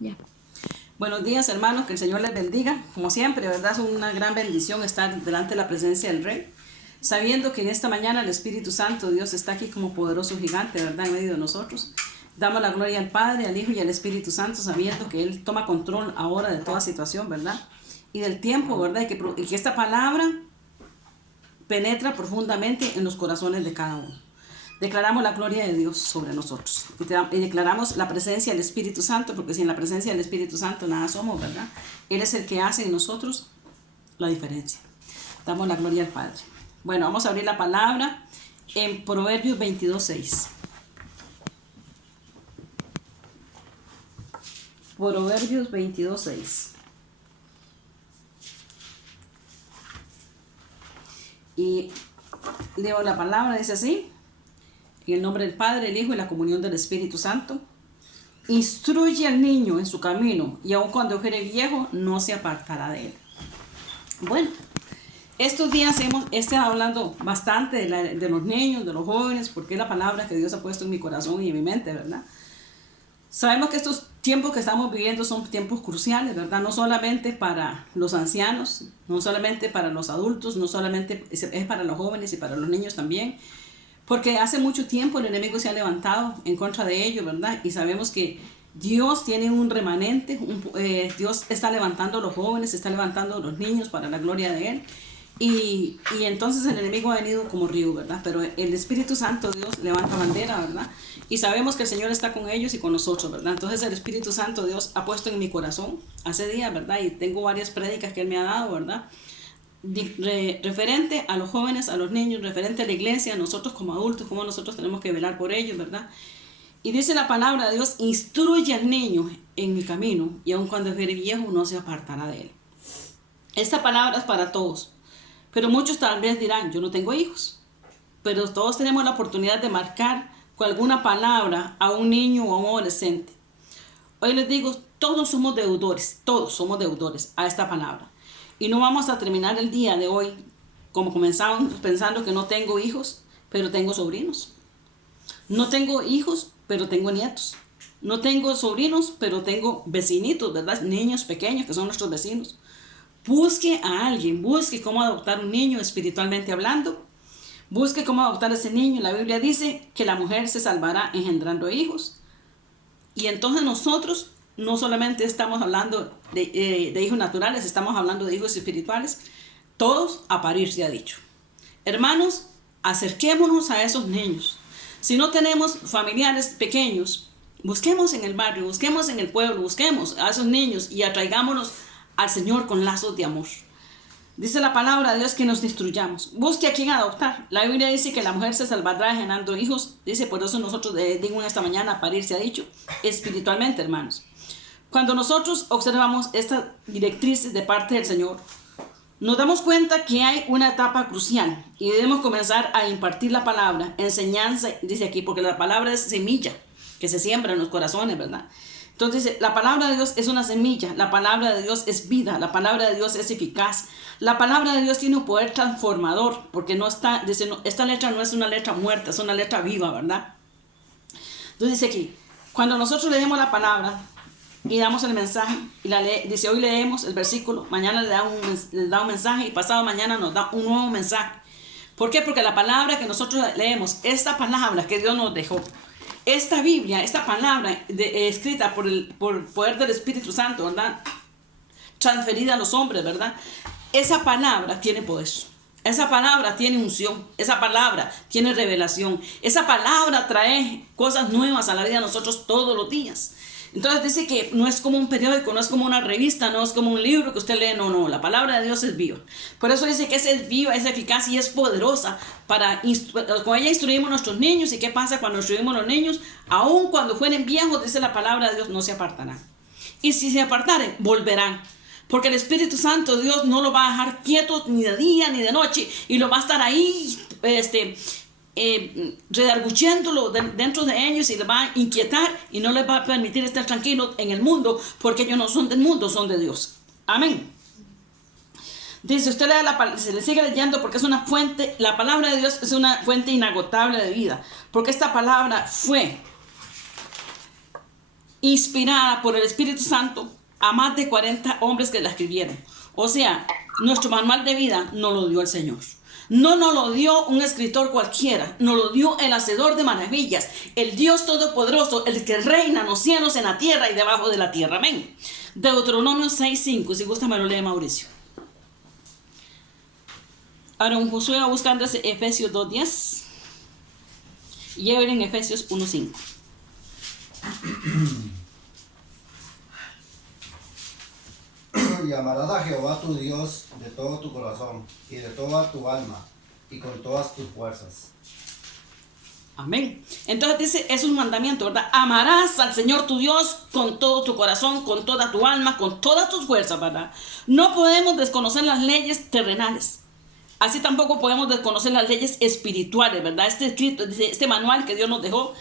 Ya. Buenos días, hermanos, que el Señor les bendiga. Como siempre, ¿verdad? Es una gran bendición estar delante de la presencia del Rey, sabiendo que en esta mañana el Espíritu Santo, Dios, está aquí como poderoso gigante, ¿verdad? En medio de nosotros. Damos la gloria al Padre, al Hijo y al Espíritu Santo, sabiendo que Él toma control ahora de toda situación, ¿verdad? Y del tiempo, ¿verdad? Y que esta palabra penetra profundamente en los corazones de cada uno. Declaramos la gloria de Dios sobre nosotros y declaramos la presencia del Espíritu Santo, porque sin la presencia del Espíritu Santo nada somos, ¿verdad? Él es el que hace en nosotros la diferencia. Damos la gloria al Padre. Bueno, vamos a abrir la palabra en Proverbios 22:6. Proverbios 22:6. Y leo la palabra, dice así: en el nombre del Padre, el Hijo y la comunión del Espíritu Santo. Instruye al niño en su camino, y aun cuando fuere viejo, no se apartará de él. Bueno, estos días hemos estado hablando bastante de los niños, de los jóvenes, porque es la palabra que Dios ha puesto en mi corazón y en mi mente, ¿verdad? Sabemos que estos tiempos que estamos viviendo son tiempos cruciales, ¿verdad? No solamente para los ancianos, no solamente para los adultos, no solamente es para los jóvenes y para los niños también. Porque hace mucho tiempo el enemigo se ha levantado en contra de ellos, ¿verdad? Y sabemos que Dios tiene un remanente, Dios está levantando a los jóvenes, está levantando a los niños para la gloria de Él. Y entonces el enemigo ha venido como río, ¿verdad? Pero el Espíritu Santo, Dios, levanta bandera, ¿verdad? Y sabemos que el Señor está con ellos y con nosotros, ¿verdad? Entonces el Espíritu Santo, Dios, ha puesto en mi corazón hace días, ¿verdad? Y tengo varias prédicas que Él me ha dado, ¿verdad? Referente a los jóvenes, a los niños, referente a la iglesia, a nosotros como adultos, como nosotros tenemos que velar por ellos, ¿verdad? Y dice la palabra de Dios: instruye al niño en mi camino, y aun cuando fuere viejo no se apartará de él. Esta palabra es para todos, pero muchos tal vez dirán: yo no tengo hijos. Pero todos tenemos la oportunidad de marcar con alguna palabra a un niño o a un adolescente. Hoy les digo, todos somos deudores a esta palabra. Y no vamos a terminar el día de hoy como comenzamos pensando que no tengo hijos, pero tengo sobrinos. No tengo hijos, pero tengo nietos. No tengo sobrinos, pero tengo vecinitos, ¿verdad? Niños pequeños que son nuestros vecinos. Busque a alguien, busque cómo adoptar un niño espiritualmente hablando. Busque cómo adoptar a ese niño. La Biblia dice que la mujer se salvará engendrando hijos. Y entonces nosotros no solamente estamos hablando de hijos naturales, estamos hablando de hijos espirituales. Todos a parir se ha dicho. Hermanos, acerquémonos a esos niños. Si no tenemos familiares pequeños, busquemos en el barrio, busquemos en el pueblo, busquemos a esos niños y atraigámonos al Señor con lazos de amor. Dice la palabra de Dios que nos instruyamos. Busque a quien adoptar. La Biblia dice que la mujer se salvará generando hijos. Dice, por eso nosotros digo en esta mañana, parir se ha dicho, espiritualmente, hermanos. Cuando nosotros observamos estas directrices de parte del Señor, nos damos cuenta que hay una etapa crucial y debemos comenzar a impartir la palabra, enseñanza, dice aquí, porque la palabra es semilla que se siembra en los corazones, ¿verdad? Entonces dice, la palabra de Dios es una semilla, la palabra de Dios es vida, la palabra de Dios es eficaz, la palabra de Dios tiene un poder transformador, porque no está, dice, no, esta letra no es una letra muerta, es una letra viva, ¿verdad? Entonces dice aquí, cuando nosotros leemos la palabra y damos el mensaje, y dice, hoy leemos el versículo, mañana le da un mensaje y pasado mañana nos da un nuevo mensaje. ¿Por qué? Porque la palabra que nosotros leemos, esta palabra que Dios nos dejó, esta Biblia, esta palabra escrita por el poder del Espíritu Santo, ¿verdad? Transferida a los hombres, ¿verdad? Esa palabra tiene poder. Esa palabra tiene unción. Esa palabra tiene revelación. Esa palabra trae cosas nuevas a la vida de nosotros todos los días. Entonces dice que no es como un periódico, no es como una revista, no es como un libro que usted lee, no, la palabra de Dios es viva. Por eso dice que es viva, es eficaz y es poderosa con ella instruimos a nuestros niños. ¿Y qué pasa cuando instruimos a los niños? Aun cuando fueren viejos, dice la palabra de Dios, no se apartarán. Y si se apartaren, volverán. Porque el Espíritu Santo, Dios no lo va a dejar quieto ni de día ni de noche, y lo va a estar ahí, redarguyéndolo dentro de ellos, y les va a inquietar y no les va a permitir estar tranquilos en el mundo, porque ellos no son del mundo, son de Dios. Amén. Dice, usted se le sigue leyendo porque es una fuente, la palabra de Dios es una fuente inagotable de vida, porque esta palabra fue inspirada por el Espíritu Santo a más de 40 hombres que la escribieron. O sea, nuestro manual de vida nos lo dio el Señor. No nos lo dio un escritor cualquiera, nos lo dio el hacedor de maravillas, el Dios Todopoderoso, el que reina en los cielos, en la tierra y debajo de la tierra. Amén. Deuteronomio 6:5, si gusta me lo lee Mauricio. Ahora un Josué va buscando ese Efesios 2:10 y en Efesios 1:5. Y amarás a Jehová tu Dios de todo tu corazón y de toda tu alma y con todas tus fuerzas. Amén. Entonces dice, es un mandamiento, ¿verdad? Amarás al Señor tu Dios con todo tu corazón, con toda tu alma, con todas tus fuerzas, ¿verdad? No podemos desconocer las leyes terrenales. Así tampoco podemos desconocer las leyes espirituales, ¿verdad? Este manual que Dios nos dejó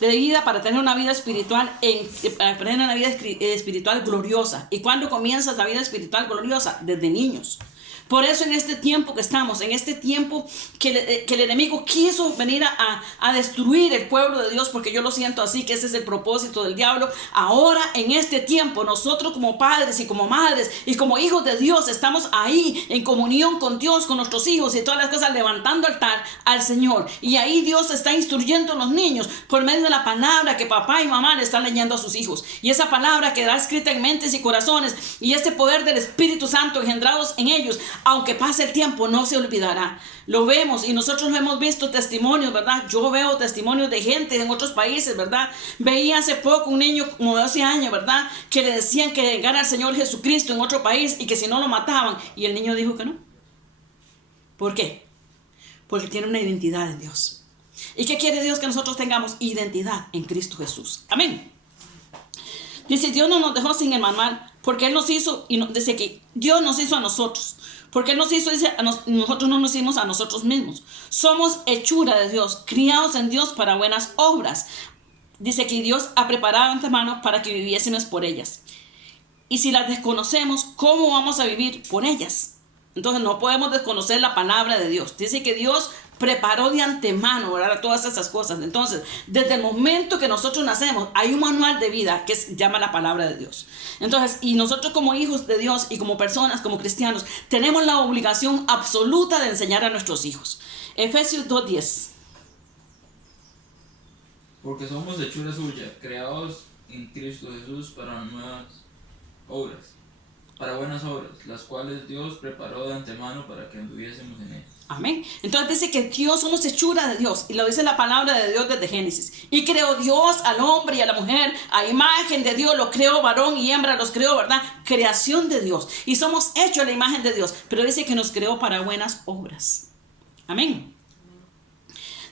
de vida para tener una vida espiritual, espiritual gloriosa. ¿Y cuándo comienza esa vida espiritual gloriosa? Desde niños. Por eso en este tiempo que estamos, en este tiempo que el enemigo quiso venir a destruir el pueblo de Dios, porque yo lo siento así, que ese es el propósito del diablo. Ahora en este tiempo nosotros como padres y como madres y como hijos de Dios estamos ahí en comunión con Dios, con nuestros hijos y todas las cosas, levantando altar al Señor. Y ahí Dios está instruyendo a los niños por medio de la palabra que papá y mamá le están leyendo a sus hijos. Y esa palabra quedará escrita en mentes y corazones, y este poder del Espíritu Santo engendrados en ellos, aunque pase el tiempo, no se olvidará. Lo vemos y nosotros lo hemos visto testimonios, ¿verdad? Yo veo testimonios de gente en otros países, ¿verdad? Veía hace poco un niño como de 12 años, ¿verdad? Que le decían que llegara al Señor Jesucristo en otro país y que si no lo mataban. Y el niño dijo que no. ¿Por qué? Porque tiene una identidad en Dios. ¿Y qué quiere Dios? Que nosotros tengamos identidad en Cristo Jesús. Amén. Dice, Dios no nos dejó sin el manual, porque Él nos hizo, y dice que Dios nos hizo a nosotros. Porque Él nos hizo, dice, nosotros no nos hicimos a nosotros mismos. Somos hechura de Dios, criados en Dios para buenas obras. Dice que Dios ha preparado de antemano para que viviésemos por ellas. Y si las desconocemos, ¿cómo vamos a vivir por ellas? Entonces no podemos desconocer la palabra de Dios. Dice que Dios preparó de antemano, ¿verdad?, todas esas cosas. Entonces, desde el momento que nosotros nacemos, hay un manual de vida que se llama la palabra de Dios. Entonces, y nosotros como hijos de Dios y como personas, como cristianos, tenemos la obligación absoluta de enseñar a nuestros hijos. Efesios 2:10. Porque somos hechura suya, creados en Cristo Jesús para nuevas obras, para buenas obras, las cuales Dios preparó de antemano para que anduviésemos en ellas. Amén. Entonces dice que Dios somos hechura de Dios, y lo dice la palabra de Dios desde Génesis. Y creó Dios al hombre y a la mujer, a imagen de Dios lo creó, varón y hembra los creó, ¿verdad? Creación de Dios. Y somos hechos a la imagen de Dios, pero dice que nos creó para buenas obras. Amén.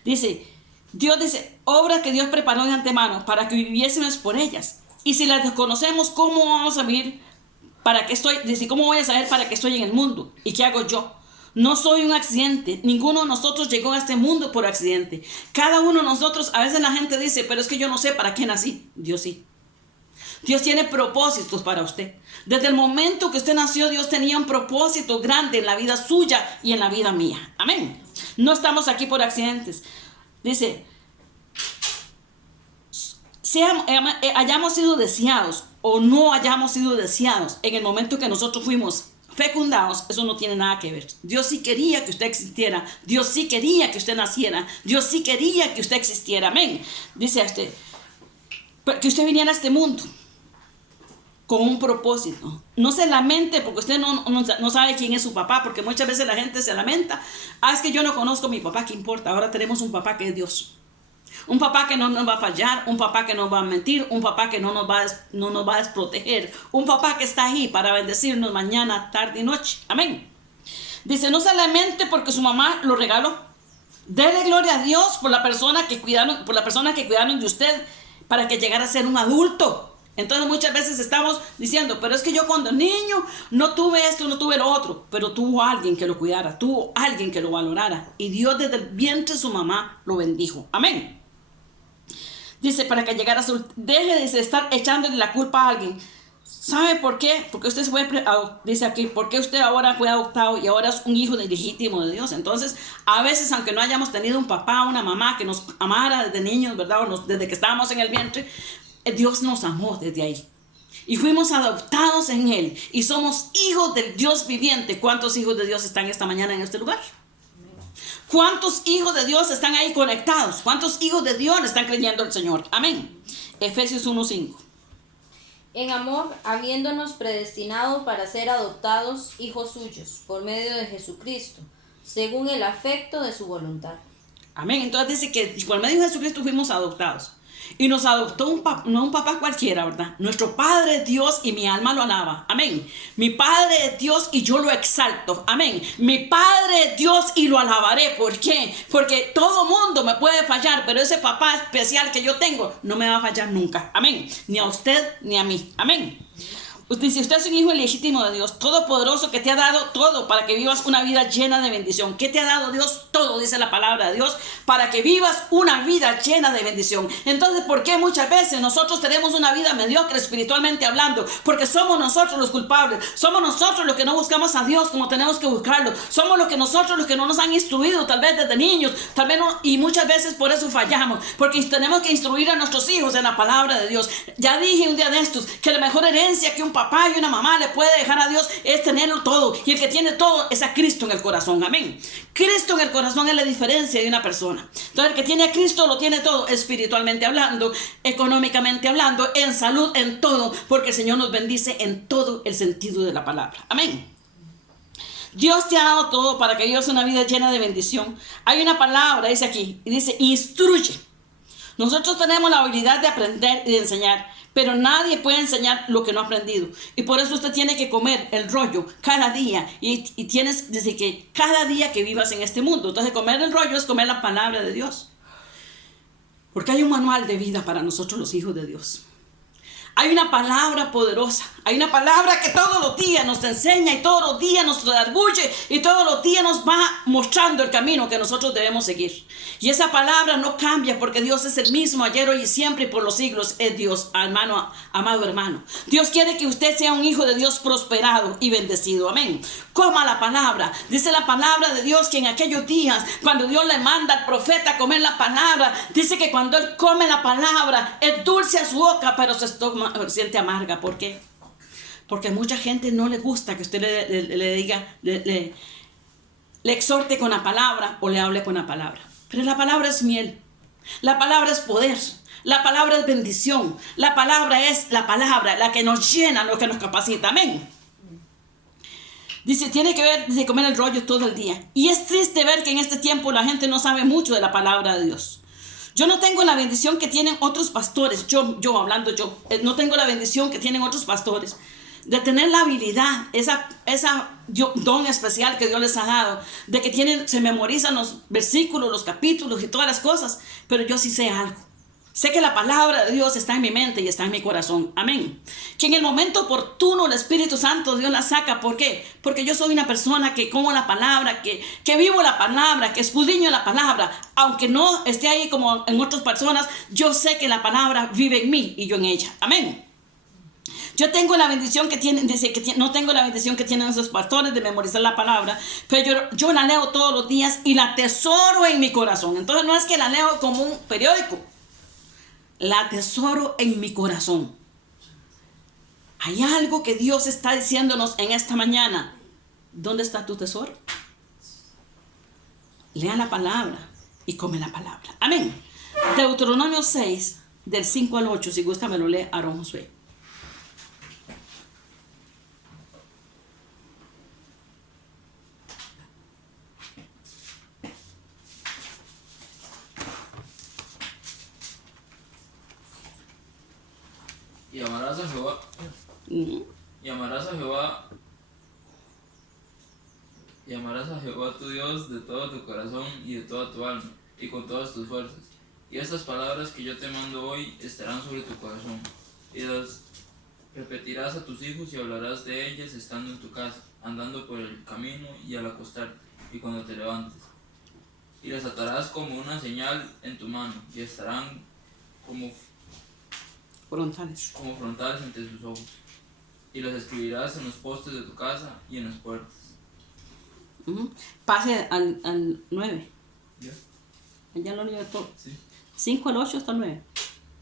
Dice, Dios dice, obras que Dios preparó de antemano para que viviésemos por ellas. Y si las desconocemos, ¿cómo vamos a vivir? ¿Para qué estoy? Dice, ¿cómo voy a saber para qué estoy en el mundo? ¿Y qué hago yo? No soy un accidente. Ninguno de nosotros llegó a este mundo por accidente. Cada uno de nosotros, a veces la gente dice, pero es que yo no sé para qué nací. Dios sí. Dios tiene propósitos para usted. Desde el momento que usted nació, Dios tenía un propósito grande en la vida suya y en la vida mía. Amén. No estamos aquí por accidentes. Dice, hayamos sido deseados o no hayamos sido deseados en el momento que nosotros fuimos fecundados, eso no tiene nada que ver. Dios sí quería que usted existiera. Dios sí quería que usted naciera. Dios sí quería que usted existiera. Amén. Dice usted, que usted viniera a este mundo con un propósito. No se lamente porque usted no sabe quién es su papá, porque muchas veces la gente se lamenta. Es que yo no conozco a mi papá, ¿qué importa? Ahora tenemos un papá que es Dios. Un papá que no nos va a fallar, un papá que no va a mentir, un papá que no nos va a desproteger, un papá que está ahí para bendecirnos mañana, tarde y noche. Amén. Dice, no se lamente porque su mamá lo regaló. Dele gloria a Dios por la persona que cuidaron de usted para que llegara a ser un adulto. Entonces muchas veces estamos diciendo, pero es que yo cuando niño no tuve esto, no tuve lo otro, pero tuvo alguien que lo cuidara, tuvo alguien que lo valorara, y Dios desde el vientre de su mamá lo bendijo. Amén. Dice, para que llegara a su... Deje de estar echándole la culpa a alguien. ¿Sabe por qué? Porque usted dice aquí, porque usted ahora fue adoptado y ahora es un hijo legítimo de Dios. Entonces, a veces, aunque no hayamos tenido un papá o una mamá que nos amara desde niños, ¿verdad? O desde que estábamos en el vientre, Dios nos amó desde ahí. Y fuimos adoptados en Él. Y somos hijos del Dios viviente. ¿Cuántos hijos de Dios están esta mañana en este lugar? ¿Cuántos hijos de Dios están ahí conectados? ¿Cuántos hijos de Dios le están creyendo al Señor? Amén. Efesios 1:5. En amor, habiéndonos predestinado para ser adoptados hijos suyos, por medio de Jesucristo, según el afecto de su voluntad. Amén. Entonces dice que por medio de Jesucristo fuimos adoptados. Y nos adoptó no un papá cualquiera, ¿verdad? Nuestro Padre es Dios y mi alma lo alaba. Amén. Mi Padre es Dios y yo lo exalto. Amén. Mi Padre es Dios y lo alabaré. ¿Por qué? Porque todo mundo me puede fallar, pero ese papá especial que yo tengo no me va a fallar nunca. Amén. Ni a usted ni a mí. Amén. Si usted es un hijo legítimo de Dios, todopoderoso, que te ha dado todo para que vivas una vida llena de bendición. ¿Qué te ha dado Dios? Todo, dice la palabra de Dios, para que vivas una vida llena de bendición. Entonces, ¿por qué muchas veces nosotros tenemos una vida mediocre espiritualmente hablando? Porque somos nosotros los culpables. Somos nosotros los que no buscamos a Dios como tenemos que buscarlo. Somos nosotros los que no nos han instruido, tal vez desde niños, tal vez no, y muchas veces por eso fallamos. Porque tenemos que instruir a nuestros hijos en la palabra de Dios. Ya dije un día de estos que la mejor herencia que un papá y una mamá le puede dejar a Dios es tenerlo todo, y el que tiene todo es a Cristo en el corazón. Amén. Cristo en el corazón es la diferencia de una persona. Entonces el que tiene a Cristo lo tiene todo, espiritualmente hablando, económicamente hablando, en salud, en todo, porque el Señor nos bendice en todo el sentido de la palabra. Amén. Dios te ha dado todo para que vivas una vida llena de bendición. Hay una palabra, dice aquí, y dice instruye. Nosotros tenemos la habilidad de aprender y de enseñar, pero nadie puede enseñar lo que no ha aprendido. Y por eso usted tiene que comer el rollo cada día. Y tienes, desde que cada día que vivas en este mundo. Entonces comer el rollo es comer la palabra de Dios. Porque hay un manual de vida para nosotros los hijos de Dios. Hay una palabra poderosa. Hay una palabra que todos los días nos enseña y todos los días nos redarguye y todos los días nos va mostrando el camino que nosotros debemos seguir. Y esa palabra no cambia porque Dios es el mismo ayer, hoy y siempre y por los siglos es Dios, hermano, amado hermano. Dios quiere que usted sea un hijo de Dios prosperado y bendecido. Amén. Coma la palabra. Dice la palabra de Dios que en aquellos días, cuando Dios le manda al profeta a comer la palabra, dice que cuando él come la palabra, es dulce a su boca, pero su estómago se siente amarga. ¿Por qué? Porque a mucha gente no le gusta que usted le diga, le exhorte con la palabra o le hable con la palabra. Pero la palabra es miel. La palabra es poder. La palabra es bendición. La palabra es la palabra, la que nos llena, lo que nos capacita. Amén. Dice, tiene que ver de comer el rollo todo el día. Y es triste ver que en este tiempo la gente no sabe mucho de la palabra de Dios. Yo no tengo la bendición que tienen otros pastores. Yo no tengo la bendición que tienen otros pastores de tener la habilidad, esa don especial que Dios les ha dado, de que se memorizan los versículos, los capítulos y todas las cosas, pero yo sí sé algo. Sé que la palabra de Dios está en mi mente y está en mi corazón. Amén. Que en el momento oportuno el Espíritu Santo Dios la saca. ¿Por qué? Porque yo soy una persona que como la palabra, que vivo la palabra, que escudriño la palabra. Aunque no esté ahí como en otras personas, yo sé que la palabra vive en mí y yo en ella. Amén. Yo tengo la bendición que tienen, dice que no tengo la bendición que tienen esos pastores de memorizar la palabra, pero yo la leo todos los días y la atesoro en mi corazón. Entonces no es que la leo como un periódico, la atesoro en mi corazón. Hay algo que Dios está diciéndonos en esta mañana. ¿Dónde está tu tesoro? Lea la palabra y come la palabra. Amén. Deuteronomio 6, del 5 al 8, si gusta me lo lee Aarón Josué. Y amarás a Jehová. Y amarás a Jehová tu Dios de todo tu corazón y de toda tu alma y con todas tus fuerzas. Y estas palabras que yo te mando hoy estarán sobre tu corazón. Y las repetirás a tus hijos y hablarás de ellas estando en tu casa, andando por el camino y al acostarte y cuando te levantes. Y las atarás como una señal en tu mano y estarán como frontales entre sus ojos. Y los escribirás en los postes de tu casa y en las puertas. Pase al 9. ¿Ya? Ya lo leo todo. Sí. 5 al 8 hasta el 9.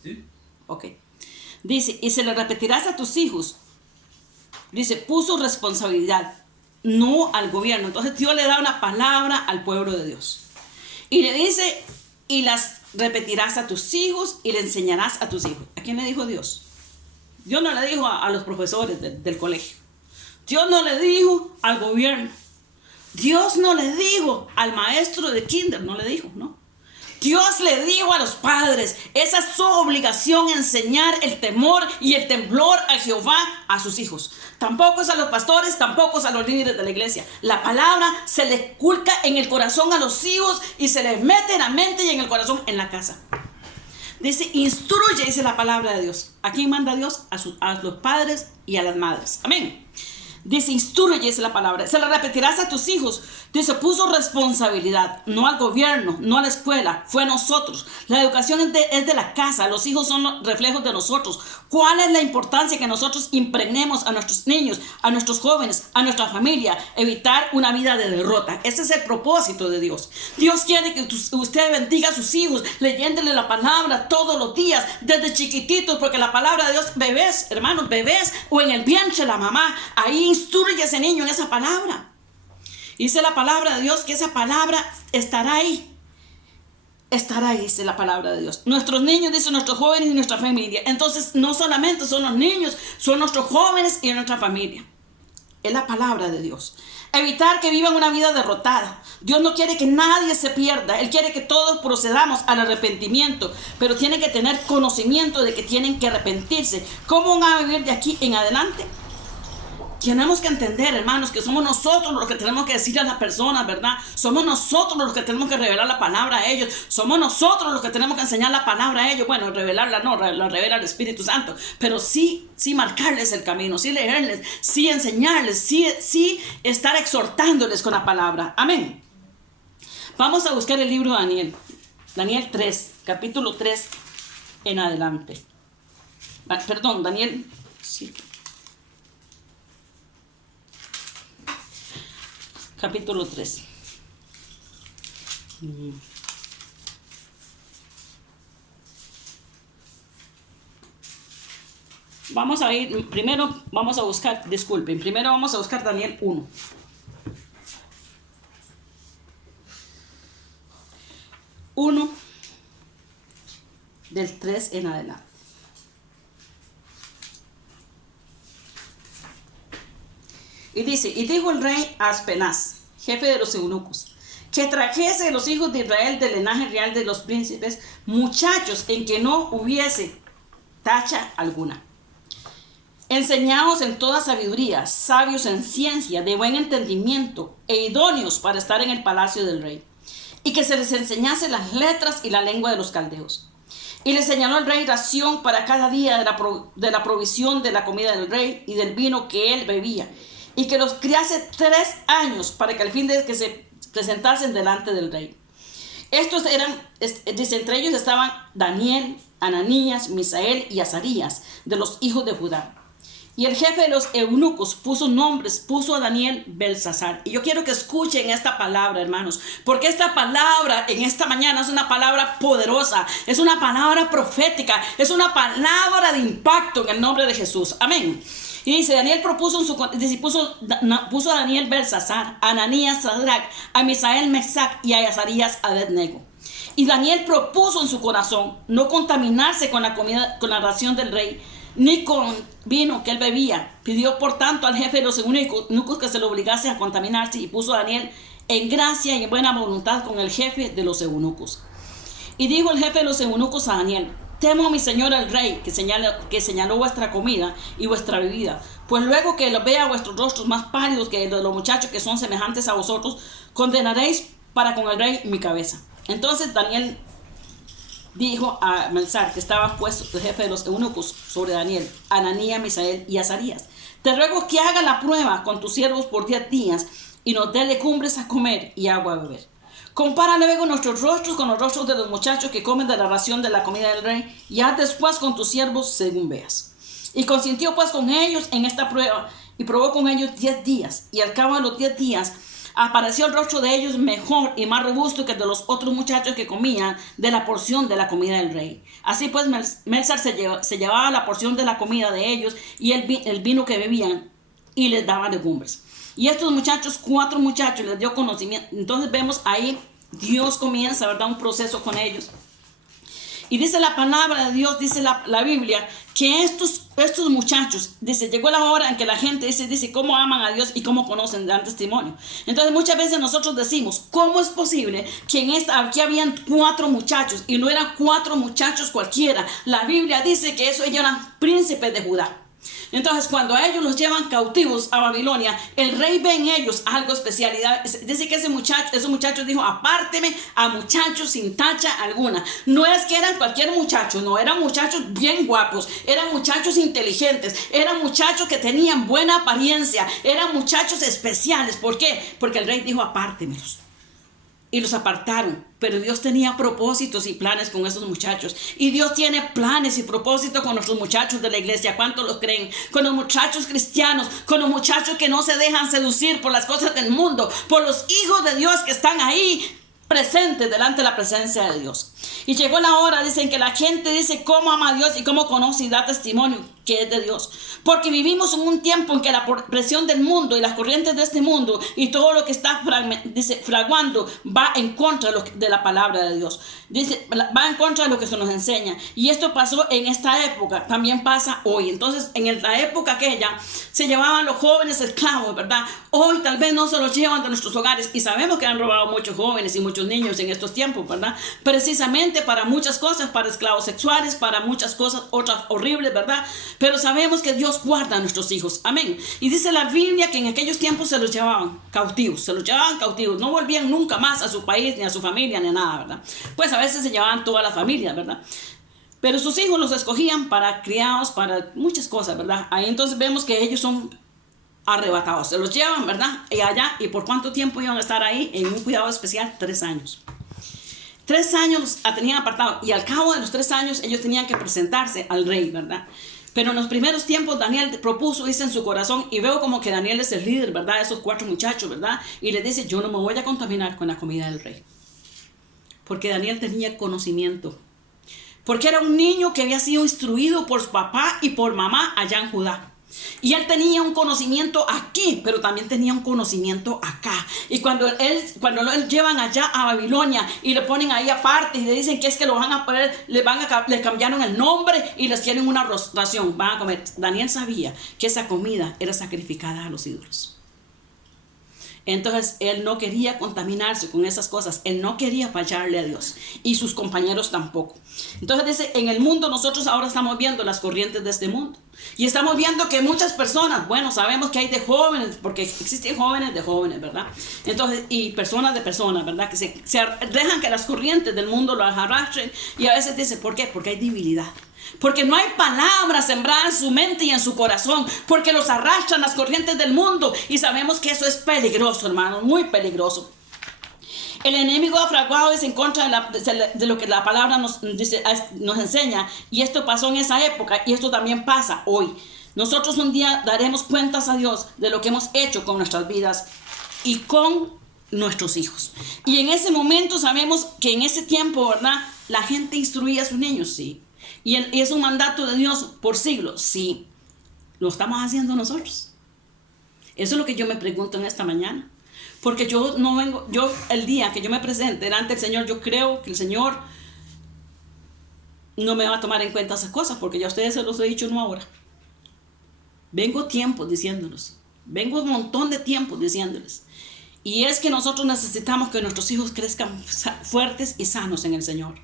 ¿Sí? Ok. Dice, y se le repetirás a tus hijos. Dice, puso responsabilidad, no al gobierno. Entonces Dios le da una palabra al pueblo de Dios. Y le dice, y las repetirás a tus hijos y le enseñarás a tus hijos. ¿A quién le dijo Dios? Dios no le dijo a los profesores del colegio. Dios no le dijo al gobierno. Dios no le dijo al maestro de kinder, no le dijo, ¿no? Dios le dijo a los padres, esa es su obligación, enseñar el temor y el temblor a Jehová a sus hijos. Tampoco es a los pastores, tampoco es a los líderes de la iglesia. La palabra se le culca en el corazón a los hijos y se les mete en la mente y en el corazón en la casa. Dice, instruye, dice la palabra de Dios. ¿A quién manda Dios? A los padres y a las madres. Amén. Dice, instruye, dice la palabra. Se la repetirás a tus hijos. Dice, puso responsabilidad, no al gobierno, no a la escuela, fue a nosotros. La educación es de la casa, los hijos son los reflejos de nosotros. ¿Cuál es la importancia que nosotros impregnemos a nuestros niños, a nuestros jóvenes, a nuestra familia? Evitar una vida de derrota. Ese es el propósito de Dios. Dios quiere que usted bendiga a sus hijos, leyéndole la palabra todos los días, desde chiquititos, porque la palabra de Dios, bebés, hermanos, bebés, o en el vientre de la mamá, ahí instruye a ese niño en esa palabra. Dice la palabra de Dios que esa palabra estará ahí. Estará ahí, dice la palabra de Dios. Nuestros niños, dice nuestros jóvenes y nuestra familia. Entonces, no solamente son los niños, son nuestros jóvenes y nuestra familia. Es la palabra de Dios. Evitar que vivan una vida derrotada. Dios no quiere que nadie se pierda. Él quiere que todos procedamos al arrepentimiento, pero tienen que tener conocimiento de que tienen que arrepentirse. ¿Cómo van a vivir de aquí en adelante? Tenemos que entender, hermanos, que somos nosotros los que tenemos que decirle a las personas, ¿verdad? Somos nosotros los que tenemos que revelar la palabra a ellos. Somos nosotros los que tenemos que enseñar la palabra a ellos. Bueno, revelarla no, la revela el Espíritu Santo. Pero sí marcarles el camino, sí leerles, sí enseñarles, sí estar exhortándoles con la palabra. Amén. Vamos a buscar el libro de Daniel. Daniel 3, capítulo 3 en adelante. Perdón, Daniel 7. Capítulo 3. Vamos a ir, primero vamos a buscar Daniel 1. Del 3 en adelante. Y dice, y dijo el rey a Aspenaz, jefe de los eunucos, que trajese de los hijos de Israel del linaje real de los príncipes, muchachos en que no hubiese tacha alguna, enseñados en toda sabiduría, sabios en ciencia, de buen entendimiento, e idóneos para estar en el palacio del rey, y que se les enseñase las letras y la lengua de los caldeos. Y le señaló el rey ración para cada día de la provisión de la comida del rey y del vino que él bebía, y que los criase 3 años para que al fin de que se presentasen delante del rey. Estos eran, dice, entre ellos estaban Daniel, Ananías, Misael y Azarías, de los hijos de Judá. Y el jefe de los eunucos puso a Daniel Belsasar. Y yo quiero que escuchen esta palabra, hermanos, porque esta palabra en esta mañana es una palabra poderosa, es una palabra profética, es una palabra de impacto en el nombre de Jesús. Amén. Y dice, Daniel puso a Daniel Belsasar, a Ananías Sadrach, a Misael Mesac y a Azarías Abednego. Y Daniel propuso en su corazón no contaminarse con la comida, con la ración del rey, ni con vino que él bebía. Pidió por tanto al jefe de los eunucos que se lo obligase a contaminarse, y puso a Daniel en gracia y en buena voluntad con el jefe de los eunucos. Y dijo el jefe de los eunucos a Daniel: temo a mi señor el rey, que señaló vuestra comida y vuestra bebida, pues luego que lo vea vuestros rostros más pálidos que los muchachos que son semejantes a vosotros, condenaréis para con el rey mi cabeza. Entonces Daniel dijo a Belsasar, que estaba puesto el jefe de los eunucos sobre Daniel, Ananías, Misael y Azarías: te ruego que haga la prueba con tus siervos por 10 días y nos dé legumbres a comer y agua a beber. Compara luego nuestros rostros con los rostros de los muchachos que comen de la ración de la comida del rey, y haz después con tus siervos según veas. Y consintió pues con ellos en esta prueba, y probó con ellos 10 días, y al cabo de los 10 días apareció el rostro de ellos mejor y más robusto que el de los otros muchachos que comían de la porción de la comida del rey. Así pues, Melsar se llevaba la porción de la comida de ellos y el vino que bebían y les daba legumbres. Y estos muchachos, 4 muchachos, les dio conocimiento. Entonces vemos ahí, Dios comienza, ¿verdad?, un proceso con ellos. Y dice la palabra de Dios, dice la Biblia, que estos muchachos, dice, llegó la hora en que la gente dice cómo aman a Dios y cómo conocen, dan testimonio. Entonces muchas veces nosotros decimos, ¿cómo es posible que aquí habían 4 muchachos y no eran 4 muchachos cualquiera? La Biblia dice que ellos eran príncipes de Judá. Entonces, cuando a ellos los llevan cautivos a Babilonia, el rey ve en ellos algo especial. Dice que esos muchachos dijo, apárteme a muchachos sin tacha alguna. No es que eran cualquier muchacho, no, eran muchachos bien guapos, eran muchachos inteligentes, eran muchachos que tenían buena apariencia, eran muchachos especiales. ¿Por qué? Porque el rey dijo, apártemelos. Y los apartaron, pero Dios tenía propósitos y planes con esos muchachos. Y Dios tiene planes y propósitos con nuestros muchachos de la iglesia. ¿Cuántos los creen? Con los muchachos cristianos, con los muchachos que no se dejan seducir por las cosas del mundo, por los hijos de Dios que están ahí presentes delante de la presencia de Dios. Y llegó la hora, dicen, que la gente dice cómo ama a Dios y cómo conoce y da testimonio que es de Dios. Porque vivimos en un tiempo en que la presión del mundo y las corrientes de este mundo y todo lo que está fraguando va en contra de la palabra de Dios. Dice, va en contra de lo que se nos enseña. Y esto pasó en esta época, también pasa hoy. Entonces, en la época aquella, se llevaban los jóvenes esclavos, ¿verdad? Hoy tal vez no se los llevan de nuestros hogares. Y sabemos que han robado muchos jóvenes y muchos niños en estos tiempos, ¿verdad? Precisamente para muchas cosas, para esclavos sexuales, para muchas cosas, otras horribles, ¿verdad? Pero sabemos que Dios guarda a nuestros hijos. Amén. Y dice la Biblia que en aquellos tiempos se los llevaban cautivos. Se los llevaban cautivos. No volvían nunca más a su país, ni a su familia, ni a nada, ¿verdad? Pues a veces se llevaban toda la familia, ¿verdad? Pero sus hijos los escogían para criados, para muchas cosas, ¿verdad? Ahí entonces vemos que ellos son arrebatados. Se los llevan, ¿verdad? Y allá. ¿Y por cuánto tiempo iban a estar ahí? En un cuidado especial, 3 años. 3 años los tenían apartados. Y al cabo de los 3 años ellos tenían que presentarse al rey, ¿verdad? Pero en los primeros tiempos Daniel propuso, dice en su corazón, y veo como que Daniel es el líder, ¿verdad? De esos 4 muchachos, ¿verdad? Y les dice, yo no me voy a contaminar con la comida del rey. Porque Daniel tenía conocimiento. Porque era un niño que había sido instruido por su papá y por mamá allá en Judá. Y él tenía un conocimiento aquí, pero también tenía un conocimiento acá. Y cuando lo llevan allá a Babilonia y le ponen ahí aparte y le dicen que es que lo van a poner, le cambiaron el nombre y les tienen una ración, van a comer. Daniel sabía que esa comida era sacrificada a los ídolos. Entonces él no quería contaminarse con esas cosas. Él no quería fallarle a Dios. Y sus compañeros tampoco. Entonces dice, en el mundo nosotros ahora estamos viendo las corrientes de este mundo. Y estamos viendo que muchas personas, bueno, sabemos que hay de jóvenes, porque existen jóvenes de jóvenes, ¿verdad? Entonces, y personas de personas, ¿verdad? Que se dejan que las corrientes del mundo los arrastren. Y a veces dice, ¿por qué? Porque hay debilidad. Porque no hay palabra sembrada en su mente y en su corazón, porque los arrastran las corrientes del mundo y sabemos que eso es peligroso, hermano, muy peligroso. El enemigo ha fraguado en contra de lo que la palabra nos enseña, y esto pasó en esa época y esto también pasa hoy. Nosotros un día daremos cuentas a Dios de lo que hemos hecho con nuestras vidas y con nuestros hijos. Y en ese momento sabemos que en ese tiempo, ¿verdad? La gente instruía a sus niños, sí. Y es un mandato de Dios por siglos, sí. Lo estamos haciendo nosotros. Eso es lo que yo me pregunto en esta mañana. Porque yo el día que yo me presente delante del Señor, yo creo que el Señor no me va a tomar en cuenta esas cosas, porque ya a ustedes se los he dicho no ahora. Vengo tiempos diciéndolos. Vengo un montón de tiempos diciéndoles. Y es que nosotros necesitamos que nuestros hijos crezcan fuertes y sanos en el Señor.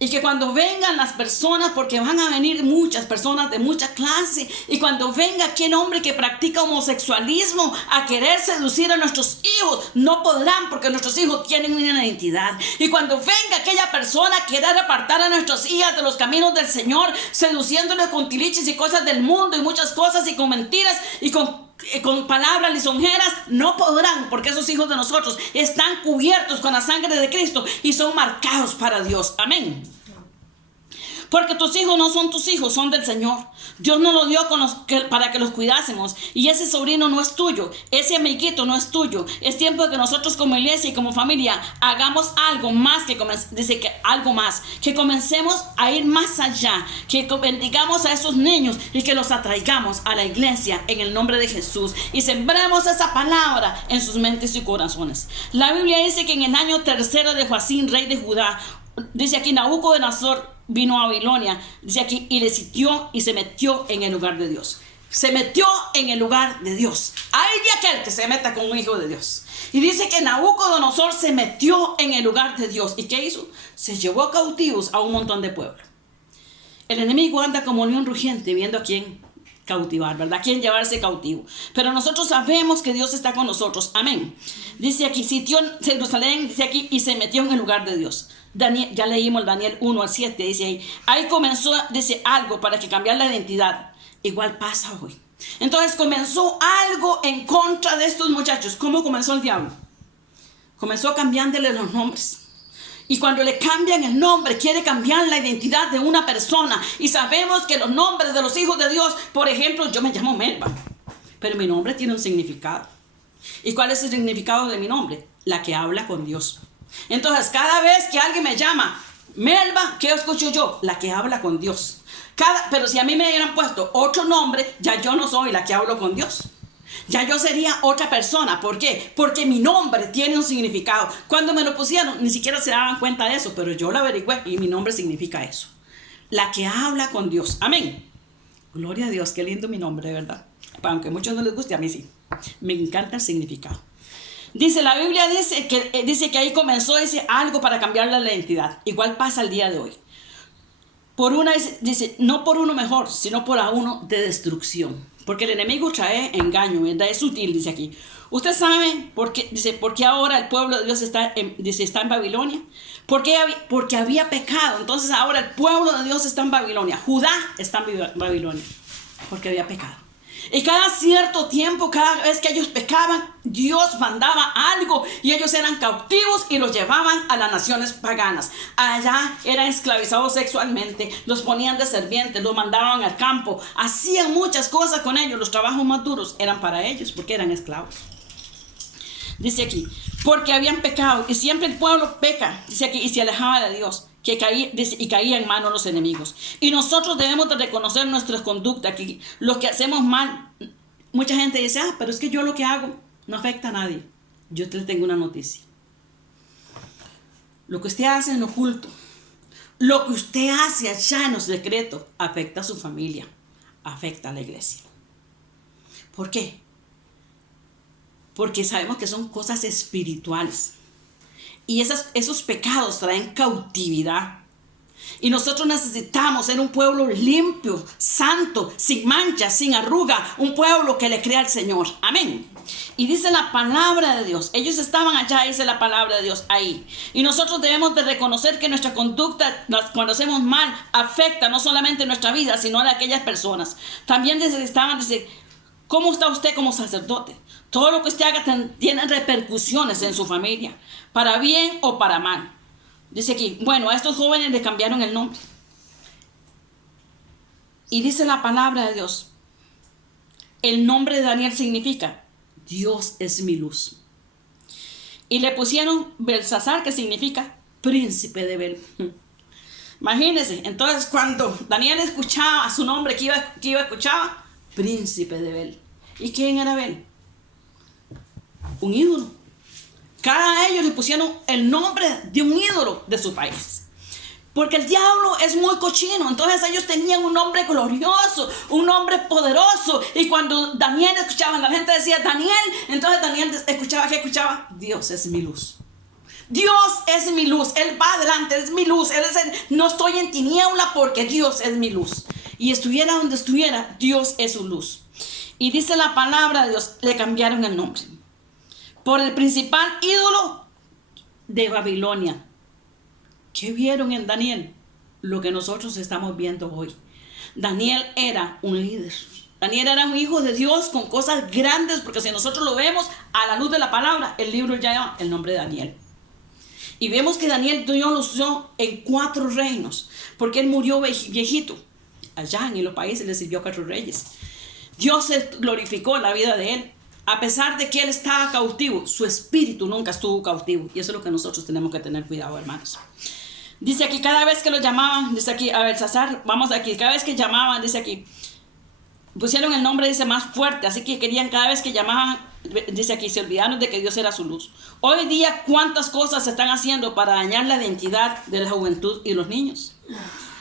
Y que cuando vengan las personas, porque van a venir muchas personas de mucha clase, y cuando venga aquel hombre que practica homosexualismo a querer seducir a nuestros hijos, no podrán, porque nuestros hijos tienen una identidad. Y cuando venga aquella persona a querer apartar a nuestras hijas de los caminos del Señor, seduciéndoles con tiliches y cosas del mundo y muchas cosas y con mentiras y con palabras lisonjeras, no podrán, porque esos hijos de nosotros están cubiertos con la sangre de Cristo y son marcados para Dios. Amén. Porque tus hijos no son tus hijos, son del Señor. Dios nos lo dio para que los cuidásemos. Y ese sobrino no es tuyo, ese amiguito no es tuyo. Es tiempo de que nosotros como iglesia y como familia hagamos algo más que comencemos a ir más allá, que bendigamos a esos niños y que los atraigamos a la iglesia en el nombre de Jesús y sembremos esa palabra en sus mentes y corazones. La Biblia dice que en el año 3 de Joacim, rey de Judá, dice aquí, Nabucodonosor vino a Babilonia, dice aquí, y le sitió y se metió en el lugar de Dios. Se metió en el lugar de Dios. Hay de aquel que se meta con un hijo de Dios. Y dice que Nabucodonosor se metió en el lugar de Dios. ¿Y qué hizo? Se llevó cautivos a un montón de pueblos. El enemigo anda como león rugiente viendo a quién cautivar, ¿verdad? A quién llevarse cautivo. Pero nosotros sabemos que Dios está con nosotros. Amén. Dice aquí, sitió Jerusalén, dice aquí, y se metió en el lugar de Dios. Daniel, ya leímos Daniel 1-7, dice ahí. Ahí comenzó, dice, algo para que cambiar la identidad. Igual pasa hoy. Entonces comenzó algo en contra de estos muchachos. ¿Cómo comenzó el diablo? Comenzó cambiándole los nombres. Y cuando le cambian el nombre, quiere cambiar la identidad de una persona. Y sabemos que los nombres de los hijos de Dios, por ejemplo, yo me llamo Melba, pero mi nombre tiene un significado. ¿Y cuál es el significado de mi nombre? La que habla con Dios. Entonces, cada vez que alguien me llama Melba, ¿qué escucho yo? La que habla con Dios. Pero si a mí me hubieran puesto otro nombre, ya yo no soy la que hablo con Dios. Ya yo sería otra persona. ¿Por qué? Porque mi nombre tiene un significado. Cuando me lo pusieron, ni siquiera se daban cuenta de eso, pero yo lo averigüé y mi nombre significa eso. La que habla con Dios. Amén. Gloria a Dios, qué lindo mi nombre, de verdad. Aunque a muchos no les guste, a mí sí. Me encanta el significado. Dice, la Biblia dice que ahí comenzó algo para cambiar la identidad. Igual pasa el día de hoy. Dice, no por uno mejor, sino por a uno de destrucción. Porque el enemigo trae engaño, ¿verdad? Es sutil, dice aquí. ¿Usted sabe por qué ahora el pueblo de Dios está en Babilonia? Porque había pecado. Entonces ahora el pueblo de Dios está en Babilonia. Judá está en Babilonia. Porque había pecado. Y cada cierto tiempo, cada vez que ellos pecaban, Dios mandaba algo y ellos eran cautivos y los llevaban a las naciones paganas. Allá eran esclavizados sexualmente, los ponían de sirvientes, los mandaban al campo, hacían muchas cosas con ellos. Los trabajos más duros eran para ellos porque eran esclavos. Dice aquí, porque habían pecado y siempre el pueblo peca, dice aquí, y se alejaba de Dios. Caía en manos de los enemigos. Y nosotros debemos de reconocer nuestras conductas, que los que hacemos mal. Mucha gente dice, pero es que yo lo que hago no afecta a nadie. Yo te tengo una noticia. Lo que usted hace en oculto, lo que usted hace allá en los secretos, afecta a su familia, afecta a la iglesia. ¿Por qué? Porque sabemos que son cosas espirituales. Y esos pecados traen cautividad. Y nosotros necesitamos ser un pueblo limpio, santo, sin mancha, sin arruga. Un pueblo que le crea al Señor. Amén. Y dice la palabra de Dios. Ellos estaban allá, dice la palabra de Dios ahí. Y nosotros debemos de reconocer que nuestra conducta, cuando hacemos mal, afecta no solamente nuestra vida, sino a aquellas personas. También dice, ¿cómo está usted como sacerdote? Todo lo que usted haga tiene repercusiones en su familia, para bien o para mal. Dice aquí, bueno, a estos jóvenes le cambiaron el nombre. Y dice la palabra de Dios, el nombre de Daniel significa, Dios es mi luz. Y le pusieron Belsasar, que significa príncipe de Bel. Imagínense, entonces cuando Daniel escuchaba su nombre, que iba a escuchar, príncipe de Bel. ¿Y quién era Bel? Un ídolo. Cada ellos le pusieron el nombre de un ídolo de su país. Porque el diablo es muy cochino. Entonces ellos tenían un nombre glorioso, un nombre poderoso. Y cuando Daniel escuchaba, la gente decía Daniel. Entonces Daniel escuchaba, ¿qué escuchaba? Dios es mi luz. Dios es mi luz. Él va adelante, es mi luz. No estoy en tiniebla porque Dios es mi luz. Y estuviera donde estuviera, Dios es su luz. Y dice la palabra de Dios, le cambiaron el nombre. Por el principal ídolo de Babilonia. ¿Qué vieron en Daniel? Lo que nosotros estamos viendo hoy. Daniel era un líder. Daniel era un hijo de Dios con cosas grandes, porque si nosotros lo vemos a la luz de la palabra, el libro lleva el nombre de Daniel. Y vemos que Daniel Dios lo usó en 4 reinos, porque él murió viejito. Allá en los países le sirvió a 4 reyes. Dios se glorificó en la vida de él. A pesar de que él estaba cautivo, su espíritu nunca estuvo cautivo. Y eso es lo que nosotros tenemos que tener cuidado, hermanos. Dice aquí, cada vez que lo llamaban, dice aquí, a Belsasar, vamos aquí, cada vez que llamaban, dice aquí, pusieron el nombre, dice, más fuerte, así que querían cada vez que llamaban, dice aquí, se olvidaron de que Dios era su luz. Hoy día, ¿cuántas cosas se están haciendo para dañar la identidad de la juventud y los niños?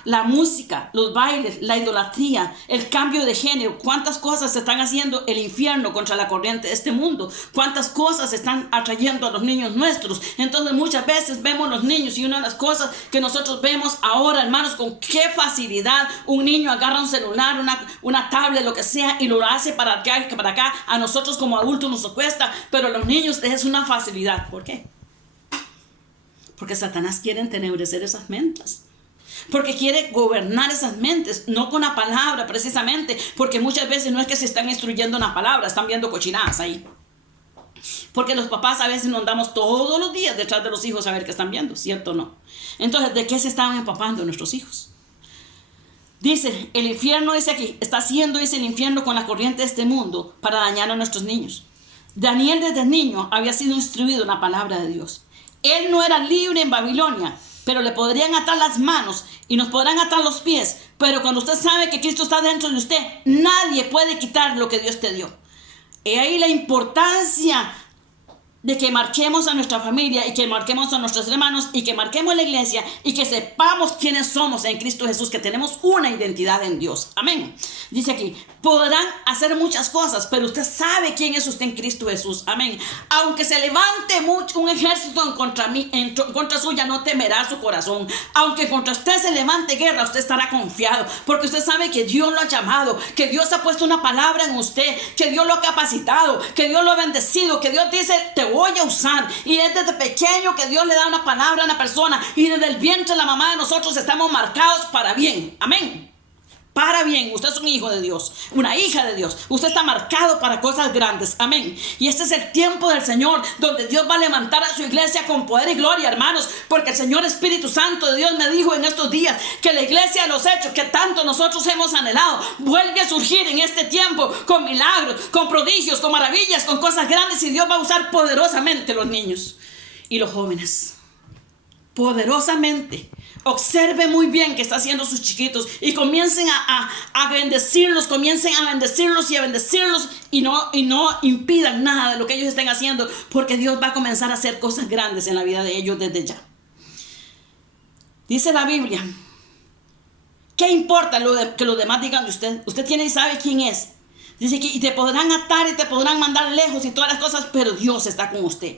La música, los bailes, la idolatría, el cambio de género, cuántas cosas se están haciendo el infierno contra la corriente de este mundo, cuántas cosas están atrayendo a los niños nuestros. Entonces muchas veces vemos los niños y una de las cosas que nosotros vemos ahora, hermanos, con qué facilidad un niño agarra un celular, una tablet, lo que sea, y lo hace para acá. A nosotros como adultos nos cuesta, pero a los niños es una facilidad. ¿Por qué? Porque Satanás quiere entenebrecer esas mentes. Porque quiere gobernar esas mentes, no con la palabra precisamente, porque muchas veces no es que se están instruyendo en la palabra, están viendo cochinadas ahí. Porque los papás a veces nos andamos todos los días detrás de los hijos a ver qué están viendo, ¿cierto o no? Entonces, ¿de qué se estaban empapando nuestros hijos? Dice, el infierno, dice aquí, está haciendo, dice, el infierno con la corriente de este mundo para dañar a nuestros niños. Daniel desde niño había sido instruido en la palabra de Dios. Él no era libre en Babilonia, pero le podrían atar las manos y nos podrán atar los pies. Pero cuando usted sabe que Cristo está dentro de usted, nadie puede quitar lo que Dios te dio. Y ahí la importancia de que marquemos a nuestra familia y que marquemos a nuestros hermanos y que marquemos la iglesia y que sepamos quiénes somos en Cristo Jesús, que tenemos una identidad en Dios. Amén. Dice aquí, podrán hacer muchas cosas, pero usted sabe quién es usted en Cristo Jesús. Amén. Aunque se levante un ejército en contra suya, no temerá su corazón. Aunque contra usted se levante guerra, usted estará confiado, porque usted sabe que Dios lo ha llamado, que Dios ha puesto una palabra en usted, que Dios lo ha capacitado, que Dios lo ha bendecido, que Dios dice, te voy a usar. Y es desde pequeño que Dios le da una palabra a una persona, y desde el vientre de la mamá de nosotros estamos marcados para bien. Amén. Para bien, usted es un hijo de Dios, una hija de Dios. Usted está marcado para cosas grandes. Amén. Y este es el tiempo del Señor, donde Dios va a levantar a su iglesia con poder y gloria, hermanos. Porque el Señor Espíritu Santo de Dios me dijo en estos días que la iglesia de los hechos, que tanto nosotros hemos anhelado, vuelve a surgir en este tiempo con milagros, con prodigios, con maravillas, con cosas grandes. Y Dios va a usar poderosamente los niños y los jóvenes. Poderosamente. Observe muy bien qué está haciendo sus chiquitos y comiencen a bendecirlos, y no impidan nada de lo que ellos estén haciendo, porque Dios va a comenzar a hacer cosas grandes en la vida de ellos desde ya. Dice la Biblia, ¿qué importa que los demás digan de usted? Usted tiene y sabe quién es. Dice que y te podrán atar y te podrán mandar lejos y todas las cosas, pero Dios está con usted.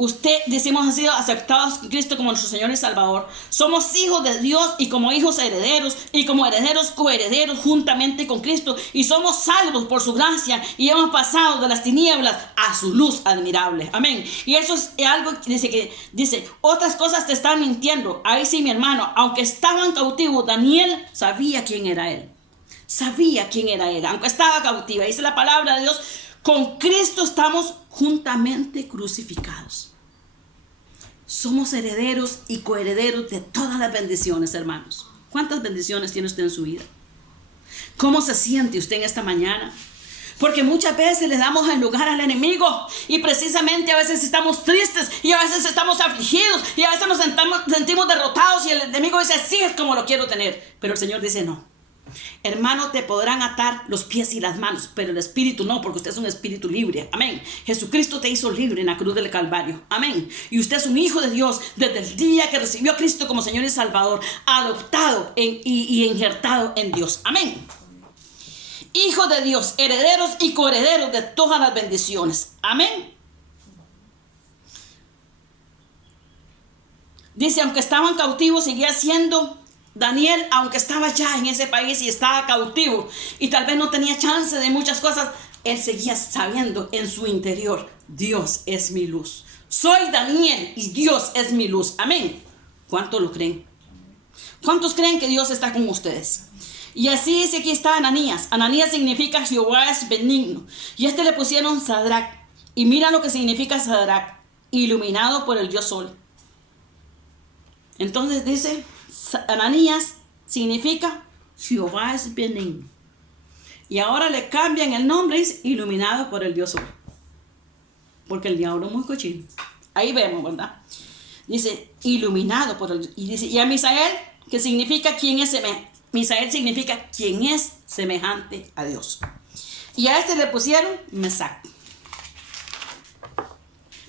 Usted, decimos, ha sido aceptados en Cristo como nuestro Señor y Salvador. Somos hijos de Dios y como hijos herederos y como herederos coherederos juntamente con Cristo. Y somos salvos por su gracia y hemos pasado de las tinieblas a su luz admirable. Amén. Y eso es algo que dice, otras cosas te están mintiendo. Ahí sí, mi hermano, aunque estaban cautivos, Daniel sabía quién era él. Sabía quién era él, aunque estaba cautiva. Dice la palabra de Dios, con Cristo estamos juntamente crucificados. Somos herederos y coherederos de todas las bendiciones, hermanos. ¿Cuántas bendiciones tiene usted en su vida? ¿Cómo se siente usted en esta mañana? Porque muchas veces le damos el lugar al enemigo y precisamente a veces estamos tristes y a veces estamos afligidos y a veces nos sentimos derrotados y el enemigo dice, sí, es como lo quiero tener. Pero el Señor dice, no. Hermano, te podrán atar los pies y las manos, pero el espíritu no, porque usted es un espíritu libre. Amén. Jesucristo te hizo libre en la cruz del Calvario. Amén. Y usted es un hijo de Dios desde el día que recibió a Cristo como Señor y Salvador, adoptado y injertado en Dios. Amén. Hijo de Dios, herederos y coherederos de todas las bendiciones. Amén. Dice, aunque estaban cautivos, seguía siendo Daniel, aunque estaba ya en ese país y estaba cautivo y tal vez no tenía chance de muchas cosas, él seguía sabiendo en su interior, Dios es mi luz. Soy Daniel y Dios es mi luz. Amén. ¿Cuántos lo creen? ¿Cuántos creen que Dios está con ustedes? Y así dice, aquí está Ananías. Ananías significa Jehová es benigno. Y le pusieron Sadrach. Y mira lo que significa Sadrach, iluminado por el Dios Sol. Entonces dice, Ananías significa Jehová es benigno. Y ahora le cambian el nombre, es iluminado por el Dios Sol. Porque el diablo es muy cochino. Ahí vemos, ¿verdad? Dice, iluminado por el... Y dice, y a Misael, que significa quién es semejante. Misael significa quién es semejante a Dios. Y a este le pusieron Mesac.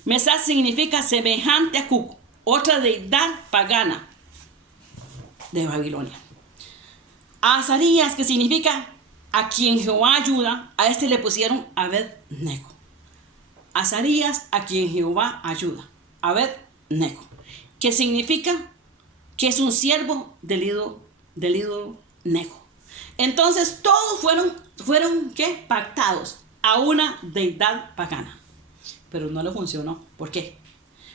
Mesac significa semejante a Cuc, otra deidad pagana de Babilonia. A Azarías, que significa a quien Jehová ayuda, a este le pusieron Abed-Nego. Azarías, a quien Jehová ayuda. Abed-Nego. Que significa que es un siervo del ídolo Nego. Entonces todos fueron ¿qué? Pactados a una deidad pagana. Pero no le funcionó. ¿Por qué?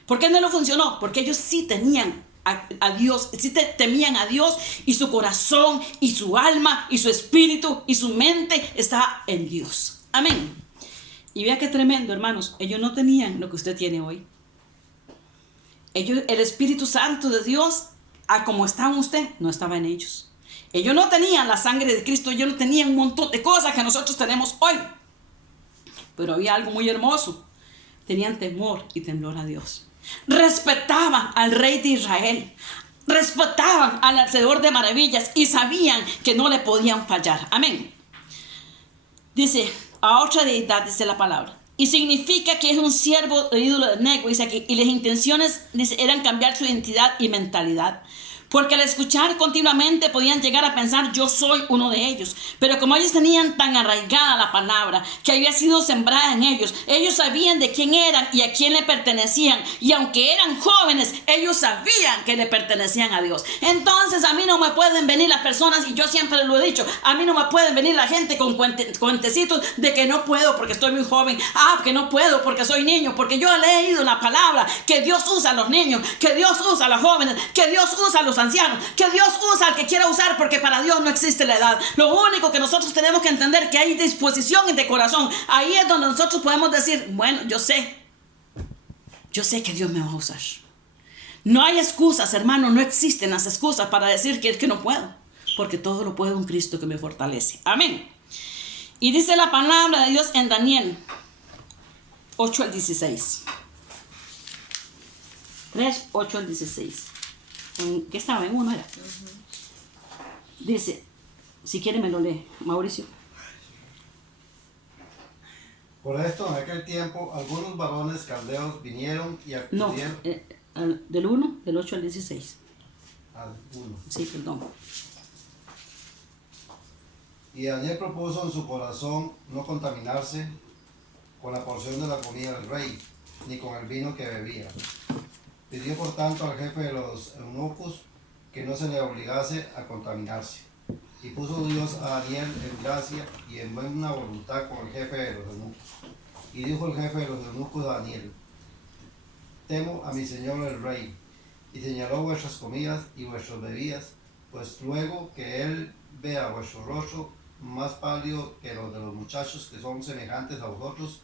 ¿Por qué no le funcionó? Porque ellos sí tenían a Dios, sí temían a Dios, y su corazón, y su alma, y su espíritu, y su mente estaba en Dios. Amén. Y vea qué tremendo, hermanos. Ellos no tenían lo que usted tiene hoy. Ellos, el Espíritu Santo de Dios, a como estaba usted, no estaba en ellos. Ellos no tenían la sangre de Cristo, ellos no tenían un montón de cosas que nosotros tenemos hoy. Pero había algo muy hermoso. Tenían temor y temblor a Dios. Respetaban al rey de Israel. Respetaban al hacedor de maravillas y sabían que no le podían fallar. Amén. Dice, a otra deidad, dice la palabra. Y significa que es un siervo de ídolo de Nego, dice aquí. Y las intenciones dice, eran cambiar su identidad y mentalidad. Porque al escuchar continuamente podían llegar a pensar, yo soy uno de ellos. Pero como ellos tenían tan arraigada la palabra que había sido sembrada en ellos, ellos sabían de quién eran y a quién le pertenecían. Y aunque eran jóvenes, ellos sabían que le pertenecían a Dios. Entonces a mí no me pueden venir las personas, y yo siempre lo he dicho, a mí no me pueden venir la gente con cuentecitos de que no puedo porque estoy muy joven. Que no puedo porque soy niño. Porque yo he leído la palabra que Dios usa a los niños, que Dios usa a los jóvenes, que Dios usa a los ancianos, que Dios usa al que quiera usar, porque para Dios no existe la edad. Lo único que nosotros tenemos que entender que hay disposición de corazón. Ahí es donde nosotros podemos decir, bueno, yo sé que Dios me va a usar. No hay excusas, hermano, no existen las excusas para decir que no puedo, porque todo lo puedo en Cristo que me fortalece. Amén. Y dice la palabra de Dios en Daniel 8 al 16. 3, 8 al 16. ¿Qué estaba? En uno era. Dice, si quiere me lo lee, Mauricio. Por esto, en aquel tiempo, algunos varones caldeos vinieron y No, acudieron del 1, del 8 al 16. al 1. Sí, perdón. Y Daniel propuso en su corazón no contaminarse con la porción de la comida del rey, ni con el vino que bebía. Pidió por tanto al jefe de los eunucos que no se le obligase a contaminarse. Y puso Dios a Daniel en gracia y en buena voluntad con el jefe de los eunucos. Y dijo el jefe de los eunucos a Daniel, temo a mi señor el rey, y señaló vuestras comidas y vuestras bebidas, pues luego que él vea vuestro rostro más pálido que los de los muchachos que son semejantes a vosotros,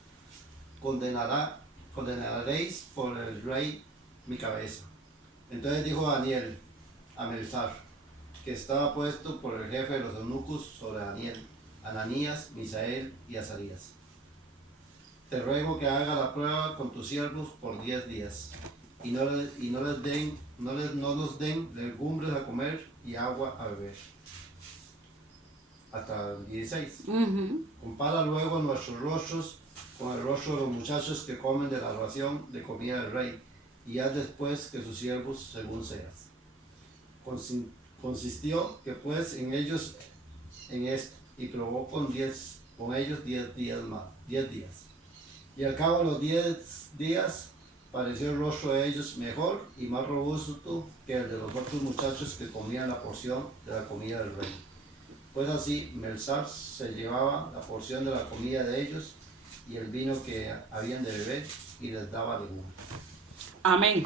condenaréis por el rey mi cabeza. Entonces dijo Daniel a Melzar, que estaba puesto por el jefe de los eunucos sobre Daniel, Ananías, Misael y Azarías, te ruego que haga la prueba con tus siervos por 10 días, y no nos den legumbres a comer y agua a beber. Hasta el 16. Compara luego nuestros rostros con el rostro de los muchachos que comen de la ración de comida del rey, y haz después que sus siervos según seas. Consistió que pues en ellos en esto, y probó con ellos 10 días más, 10 días. Y al cabo de los 10 días pareció el rostro de ellos mejor y más robusto que el de los otros muchachos que comían la porción de la comida del rey. Pues así Melzar se llevaba la porción de la comida de ellos y el vino que habían de beber, y les daba legumbre. Amén.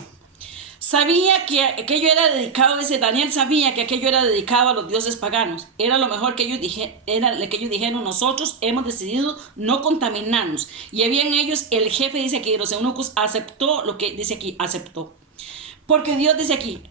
Sabía que aquello era dedicado, dice Daniel, sabía que aquello era dedicado a los dioses paganos. Era lo mejor que ellos dijeron, nosotros hemos decidido no contaminarnos. Y había en ellos, el jefe dice aquí, los eunucos aceptó lo que dice aquí, aceptó. Porque Dios dice aquí,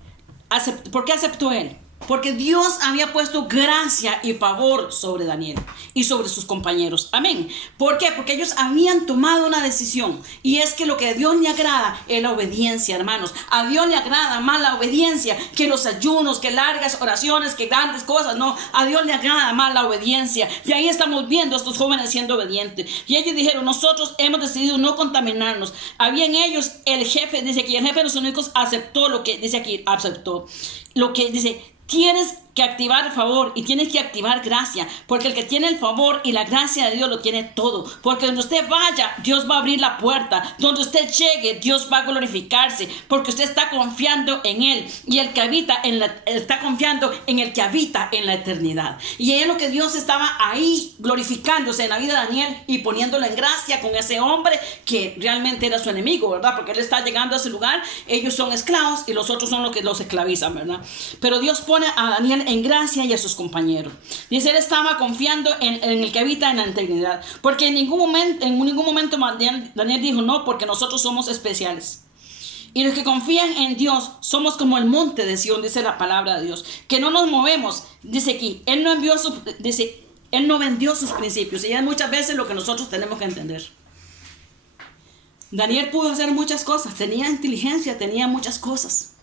¿Por qué aceptó él? Porque Dios había puesto gracia y favor sobre Daniel y sobre sus compañeros. Amén. ¿Por qué? Porque ellos habían tomado una decisión. Y es que lo que a Dios le agrada es la obediencia, hermanos. A Dios le agrada más la obediencia que los ayunos, que largas oraciones, que grandes cosas. No, a Dios le agrada más la obediencia. Y ahí estamos viendo a estos jóvenes siendo obedientes. Y ellos dijeron, nosotros hemos decidido no contaminarnos. Había en ellos el jefe, dice aquí, el jefe de los eunucos aceptó lo que dice aquí, aceptó. Lo que dice, tienes que activar favor y tienes que activar gracia, porque el que tiene el favor y la gracia de Dios lo tiene todo, porque donde usted vaya, Dios va a abrir la puerta, donde usted llegue, Dios va a glorificarse, porque usted está confiando en Él, y el que habita está confiando en el que habita en la eternidad, y es lo que Dios estaba ahí glorificándose en la vida de Daniel y poniéndolo en gracia con ese hombre que realmente era su enemigo, ¿verdad? Porque él está llegando a ese lugar, ellos son esclavos y los otros son los que los esclavizan, ¿verdad? Pero Dios pone a Daniel en gracia y a sus compañeros. Dice, él estaba confiando en el que habita en la eternidad, porque en ningún momento Daniel dijo, no, porque nosotros somos especiales. Y los que confían en Dios somos como el monte de Sión, dice la palabra de Dios, que no nos movemos. Dice aquí, Él no vendió sus principios, y es muchas veces lo que nosotros tenemos que entender. Daniel pudo hacer muchas cosas, tenía inteligencia, tenía muchas cosas,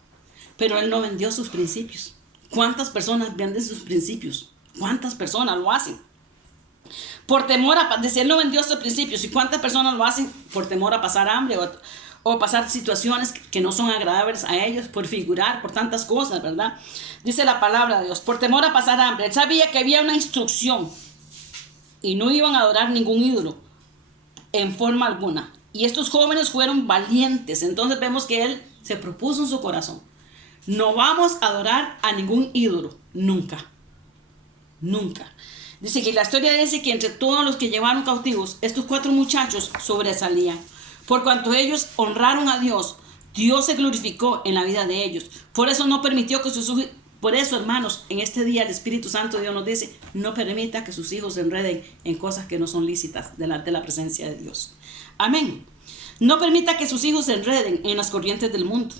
pero él no vendió sus principios. ¿Cuántas personas venden sus principios? ¿Cuántas personas lo hacen? Por temor a decir, él no vendió sus principios. ¿Y cuántas personas lo hacen por temor a pasar hambre o pasar situaciones que no son agradables a ellos, por figurar, por tantas cosas, ¿verdad? Dice la palabra de Dios, por temor a pasar hambre. Él sabía que había una instrucción y no iban a adorar ningún ídolo en forma alguna. Y estos jóvenes fueron valientes. Entonces vemos que él se propuso en su corazón, no vamos a adorar a ningún ídolo, nunca, nunca. Dice que la historia dice que entre todos los que llevaron cautivos, estos 4 muchachos sobresalían. Por cuanto ellos honraron a Dios, Dios se glorificó en la vida de ellos. Por eso no permitió que sus hijos, por eso, hermanos, en este día el Espíritu Santo de Dios nos dice, no permita que sus hijos se enreden en cosas que no son lícitas delante de la presencia de Dios. Amén. No permita que sus hijos se enreden en las corrientes del mundo,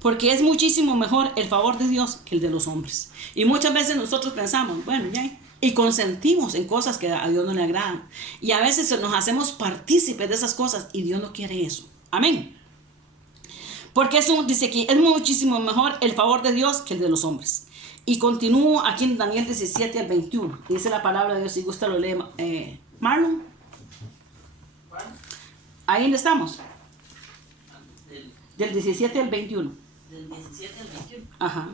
porque es muchísimo mejor el favor de Dios que el de los hombres. Y muchas veces nosotros pensamos, bueno, ya, y consentimos en cosas que a Dios no le agradan. Y a veces nos hacemos partícipes de esas cosas y Dios no quiere eso. Amén. Porque eso dice aquí, es muchísimo mejor el favor de Dios que el de los hombres. Y continúo aquí en Daniel 17 al 21. Dice la palabra de Dios, si gusta lo lee Marlon. Ahí donde estamos. Del 17 al 21. Del 17 al 21. Ajá.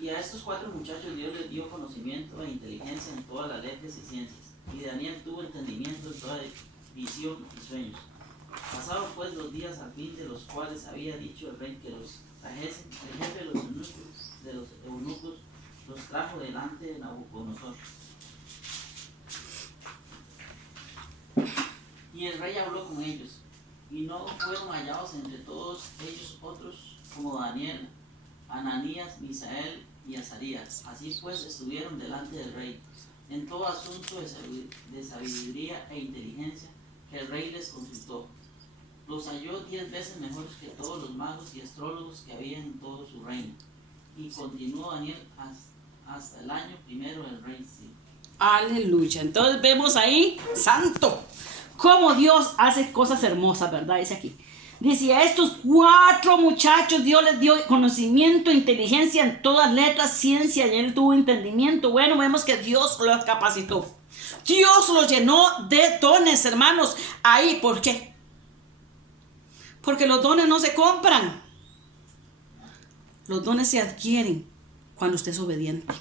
Y a estos 4 muchachos Dios les dio conocimiento e inteligencia en todas las letras y ciencias. Y Daniel tuvo entendimiento en toda visión y sueños. Pasaron pues los días al fin de los cuales había dicho el rey que los trajesen, el jefe de los eunucos los trajo delante de Nabucodonosor. Y el rey habló con ellos, y no fueron hallados entre todos ellos otros como Daniel, Ananías, Misael y Azarías. Así pues estuvieron delante del rey en todo asunto de sabiduría e inteligencia que el rey les consultó. Los halló 10 veces mejores que todos los magos y astrólogos que había en todo su reino. Y continuó Daniel hasta el año primero del rey Ciro. Aleluya. Entonces vemos ahí, santo, cómo Dios hace cosas hermosas, ¿verdad? Dice aquí. Dice, a estos 4 muchachos Dios les dio conocimiento, inteligencia en todas letras, ciencia, y él tuvo entendimiento. Bueno, vemos que Dios los capacitó. Dios los llenó de dones, hermanos. Ahí, ¿por qué? Porque los dones no se compran. Los dones se adquieren cuando usted es obediente.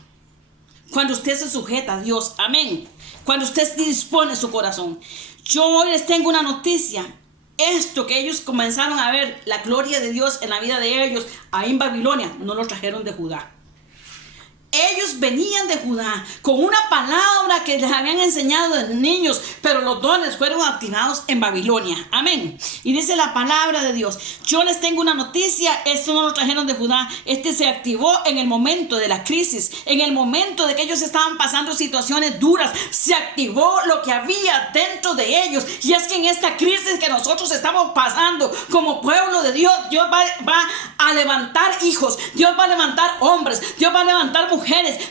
Cuando usted se sujeta a Dios. Amén. Cuando usted dispone su corazón. Yo hoy les tengo una noticia. Esto que ellos comenzaron a ver, la gloria de Dios en la vida de ellos, ahí en Babilonia, no lo trajeron de Judá. Ellos venían de Judá con una palabra que les habían enseñado de niños, pero los dones fueron activados en Babilonia. Amén. Y dice la palabra de Dios: yo les tengo una noticia, esto no lo trajeron de Judá, este se activó en el momento de la crisis, en el momento de que ellos estaban pasando situaciones duras, se activó lo que había dentro de ellos. Y es que en esta crisis que nosotros estamos pasando como pueblo de Dios, Dios va a levantar hijos, Dios va a levantar hombres, Dios va a levantar mujeres,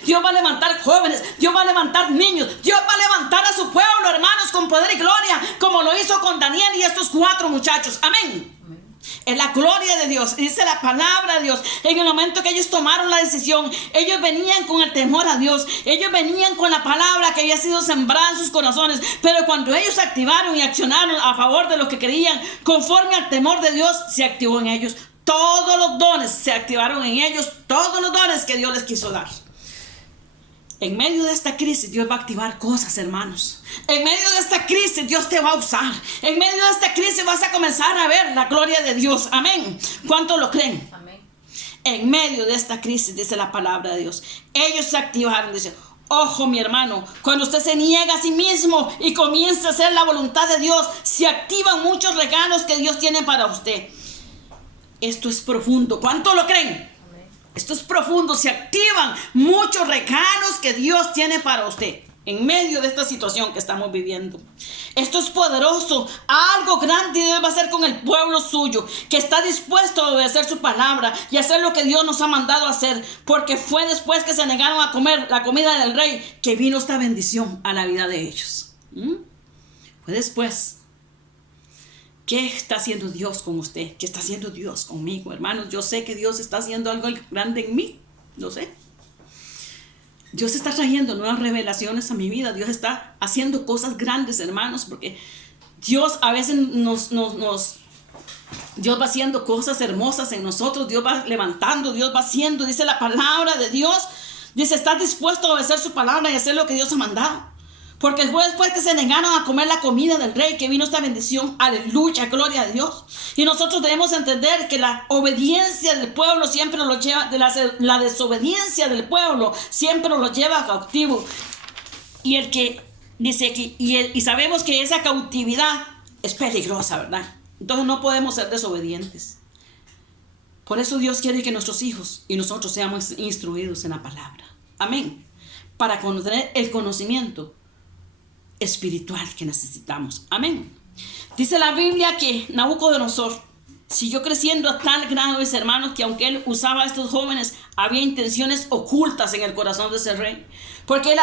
Dios va a levantar jóvenes, Dios va a levantar niños, Dios va a levantar a su pueblo, hermanos, con poder y gloria, como lo hizo con Daniel y estos 4 muchachos. Amén. Es la gloria de Dios, dice la palabra de Dios. En el momento que ellos tomaron la decisión, ellos venían con el temor a Dios, ellos venían con la palabra que había sido sembrada en sus corazones, pero cuando ellos activaron y accionaron a favor de los que creían, conforme al temor de Dios, se activó en ellos. Todos los dones se activaron en ellos, todos los dones que Dios les quiso dar. En medio de esta crisis Dios va a activar cosas, hermanos. En medio de esta crisis Dios te va a usar. En medio de esta crisis vas a comenzar a ver la gloria de Dios. Amén. ¿Cuántos lo creen? Amén. En medio de esta crisis, dice la palabra de Dios, ellos se activaron. Dice: ojo, mi hermano, cuando usted se niega a sí mismo y comienza a hacer la voluntad de Dios, se activan muchos regalos que Dios tiene para usted. Esto es profundo. ¿Cuántos lo creen? Esto es profundo. Se activan muchos regalos que Dios tiene para usted en medio de esta situación que estamos viviendo. Esto es poderoso. Algo grande Dios va a hacer con el pueblo suyo, que está dispuesto a obedecer su palabra y hacer lo que Dios nos ha mandado a hacer, porque fue después que se negaron a comer la comida del rey que vino esta bendición a la vida de ellos. Fue después. ¿Qué está haciendo Dios con usted? ¿Qué está haciendo Dios conmigo, hermanos? Yo sé que Dios está haciendo algo grande en mí. Lo sé. Dios está trayendo nuevas revelaciones a mi vida. Dios está haciendo cosas grandes, hermanos, porque Dios a veces Dios va haciendo cosas hermosas en nosotros. Dios va levantando, Dios va haciendo. Dice la palabra de Dios. Dice: ¿estás dispuesto a obedecer su palabra y hacer lo que Dios ha mandado? Porque fue después que se negaron a comer la comida del rey que vino esta bendición. Aleluya, gloria a Dios. Y nosotros debemos entender que la obediencia del pueblo siempre lo lleva, la desobediencia del pueblo siempre lo lleva a cautivo. Y el que dice aquí, y sabemos que esa cautividad es peligrosa, ¿verdad? Entonces no podemos ser desobedientes. Por eso Dios quiere que nuestros hijos y nosotros seamos instruidos en la palabra. Amén. Para tener el conocimiento espiritual que necesitamos. Amén. Dice la Biblia que Nabucodonosor siguió creciendo a tal grado, mis hermanos, que aunque él usaba a estos jóvenes, había intenciones ocultas en el corazón de ese rey. Porque él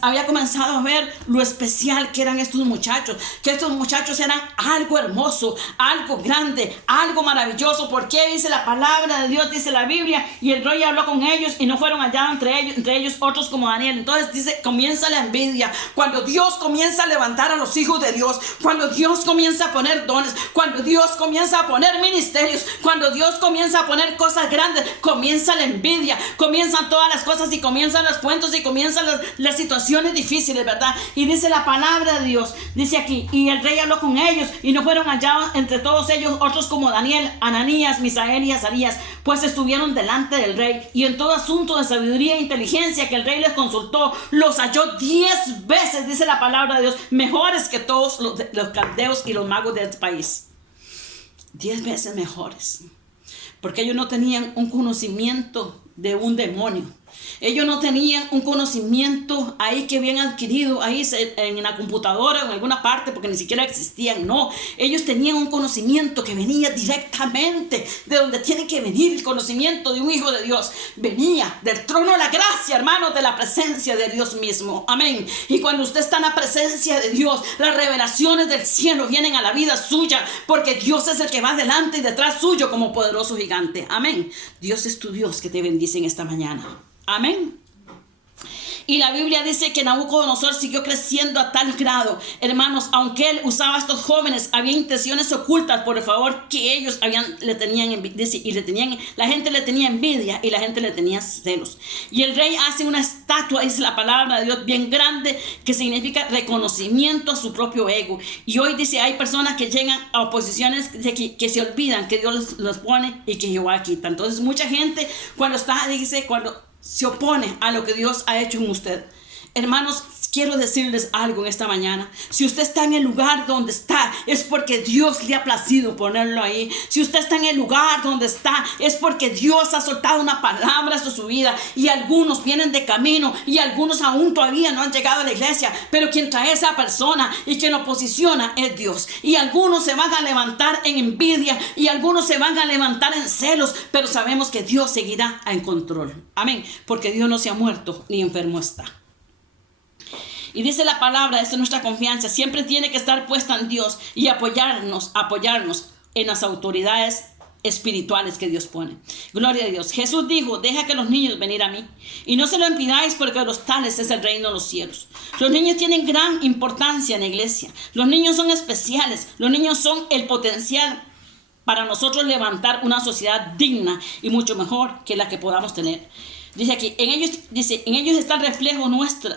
había comenzado a ver lo especial que eran estos muchachos. Que estos muchachos eran algo hermoso, algo grande, algo maravilloso. Porque dice la palabra de Dios, dice la Biblia, y el rey habló con ellos y no fueron hallados entre ellos otros como Daniel. Entonces dice, comienza la envidia. Cuando Dios comienza a levantar a los hijos de Dios, cuando Dios comienza a poner dones, cuando Dios comienza a poner ministerios, cuando Dios comienza a poner cosas grandes, comienza la envidia, comienzan todas las cosas y comienzan los cuentos y comienzan las situaciones difíciles, ¿verdad? Y dice la palabra de Dios, dice aquí, y el rey habló con ellos y no fueron hallados entre todos ellos otros como Daniel, Ananías, Misael y Azarías, pues estuvieron delante del rey, y en todo asunto de sabiduría e inteligencia que el rey les consultó, los halló 10 veces, dice la palabra de Dios, mejores que todos los caldeos y los magos de este país. 10 veces mejores, porque ellos no tenían un conocimiento de un demonio. Ellos no tenían un conocimiento ahí que habían adquirido ahí en la computadora o en alguna parte, porque ni siquiera existían. No, ellos tenían un conocimiento que venía directamente de donde tiene que venir el conocimiento de un hijo de Dios. Venía del trono de la gracia, hermanos, de la presencia de Dios mismo. Amén. Y cuando usted está en la presencia de Dios, las revelaciones del cielo vienen a la vida suya, porque Dios es el que va delante y detrás suyo como poderoso gigante. Amén. Dios es tu Dios que te bendice en esta mañana. Amén. Y la Biblia dice que Nabucodonosor siguió creciendo a tal grado, hermanos, aunque él usaba a estos jóvenes, había intenciones ocultas por el favor que ellos le tenían envidia, la gente le tenía envidia y la gente le tenía celos. Y el rey hace una estatua, dice la palabra de Dios, bien grande, que significa reconocimiento a su propio ego. Y hoy dice, hay personas que llegan a posiciones que se olvidan que Dios los pone y que Jehová quita. Entonces mucha gente cuando se opone a lo que Dios ha hecho en usted. Hermanos, quiero decirles algo en esta mañana. Si usted está en el lugar donde está, es porque Dios le ha placido ponerlo ahí. Si usted está en el lugar donde está, es porque Dios ha soltado una palabra sobre su vida. Y algunos vienen de camino y algunos aún todavía no han llegado a la iglesia. Pero quien trae a esa persona y quien lo posiciona es Dios. Y algunos se van a levantar en envidia y algunos se van a levantar en celos. Pero sabemos que Dios seguirá en control. Amén. Porque Dios no se ha muerto ni enfermo está. Y dice la palabra, esta es nuestra confianza, siempre tiene que estar puesta en Dios y apoyarnos en las autoridades espirituales que Dios pone. Gloria a Dios. Jesús dijo, deja que los niños venir a mí y no se lo impidáis porque de los tales es el reino de los cielos. Los niños tienen gran importancia en la iglesia. Los niños son especiales. Los niños son el potencial para nosotros levantar una sociedad digna y mucho mejor que la que podamos tener. Dice aquí, en ellos está el reflejo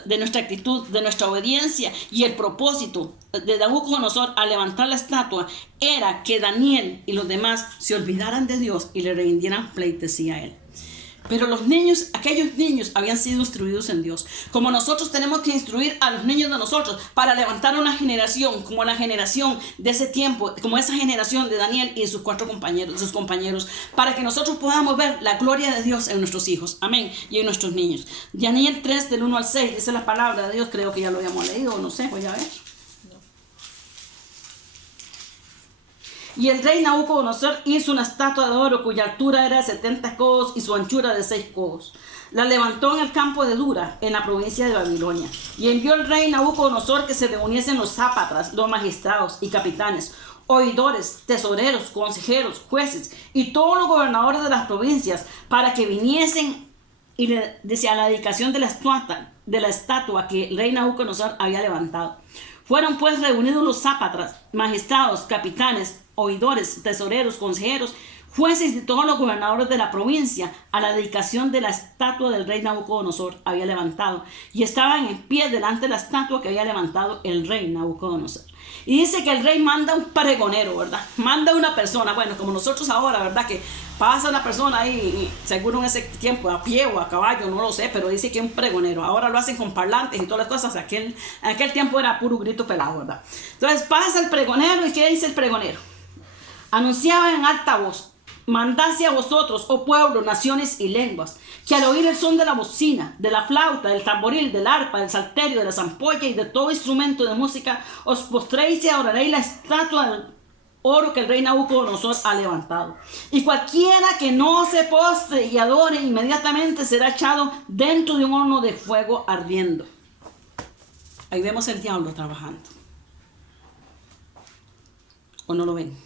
de nuestra actitud, de nuestra obediencia, y el propósito de Nabucodonosor al levantar la estatua era que Daniel y los demás se olvidaran de Dios y le rindieran pleitesía a él. Pero los niños, aquellos niños habían sido instruidos en Dios. Como nosotros tenemos que instruir a los niños de nosotros para levantar una generación como la generación de ese tiempo, como esa generación de Daniel y sus compañeros, para que nosotros podamos ver la gloria de Dios en nuestros hijos. Amén. Y en nuestros niños. Daniel 3 del 1 al 6 dice la palabra de Dios. Creo que ya lo habíamos leído, no sé, voy a ver. Y el rey Nabucodonosor hizo una estatua de oro cuya altura era de 70 codos y su anchura de 6 codos. La levantó en el campo de Dura, en la provincia de Babilonia. Y envió el rey Nabucodonosor que se reuniesen los sátrapas, los magistrados y capitanes, oidores, tesoreros, consejeros, jueces y todos los gobernadores de las provincias para que viniesen y a la dedicación de la estatua que el rey Nabucodonosor había levantado. Fueron pues reunidos los sátrapas, magistrados, capitanes, oidores, tesoreros, consejeros, jueces y todos los gobernadores de la provincia a la dedicación de la estatua del rey Nabucodonosor había levantado, y estaban en pie delante de la estatua que había levantado el rey Nabucodonosor. Y dice que el rey manda un pregonero, ¿verdad? Manda una persona, bueno, como nosotros ahora, ¿verdad? Que pasa una persona ahí, seguro en ese tiempo, a pie o a caballo, no lo sé, pero dice que es un pregonero. Ahora lo hacen con parlantes y todas las cosas. En aquel tiempo era puro grito pelado, ¿verdad? Entonces pasa el pregonero, ¿y qué dice el pregonero? Anunciaba en alta voz: mandase a vosotros, oh pueblos, naciones y lenguas, que al oír el son de la bocina, de la flauta, del tamboril, del arpa, del salterio, de la zampolla y de todo instrumento de música, os postréis y adoraréis la estatua del oro que el rey Nabucodonosor ha levantado. Y cualquiera que no se postre y adore inmediatamente será echado dentro de un horno de fuego ardiendo. Ahí vemos el diablo trabajando. ¿O no lo ven?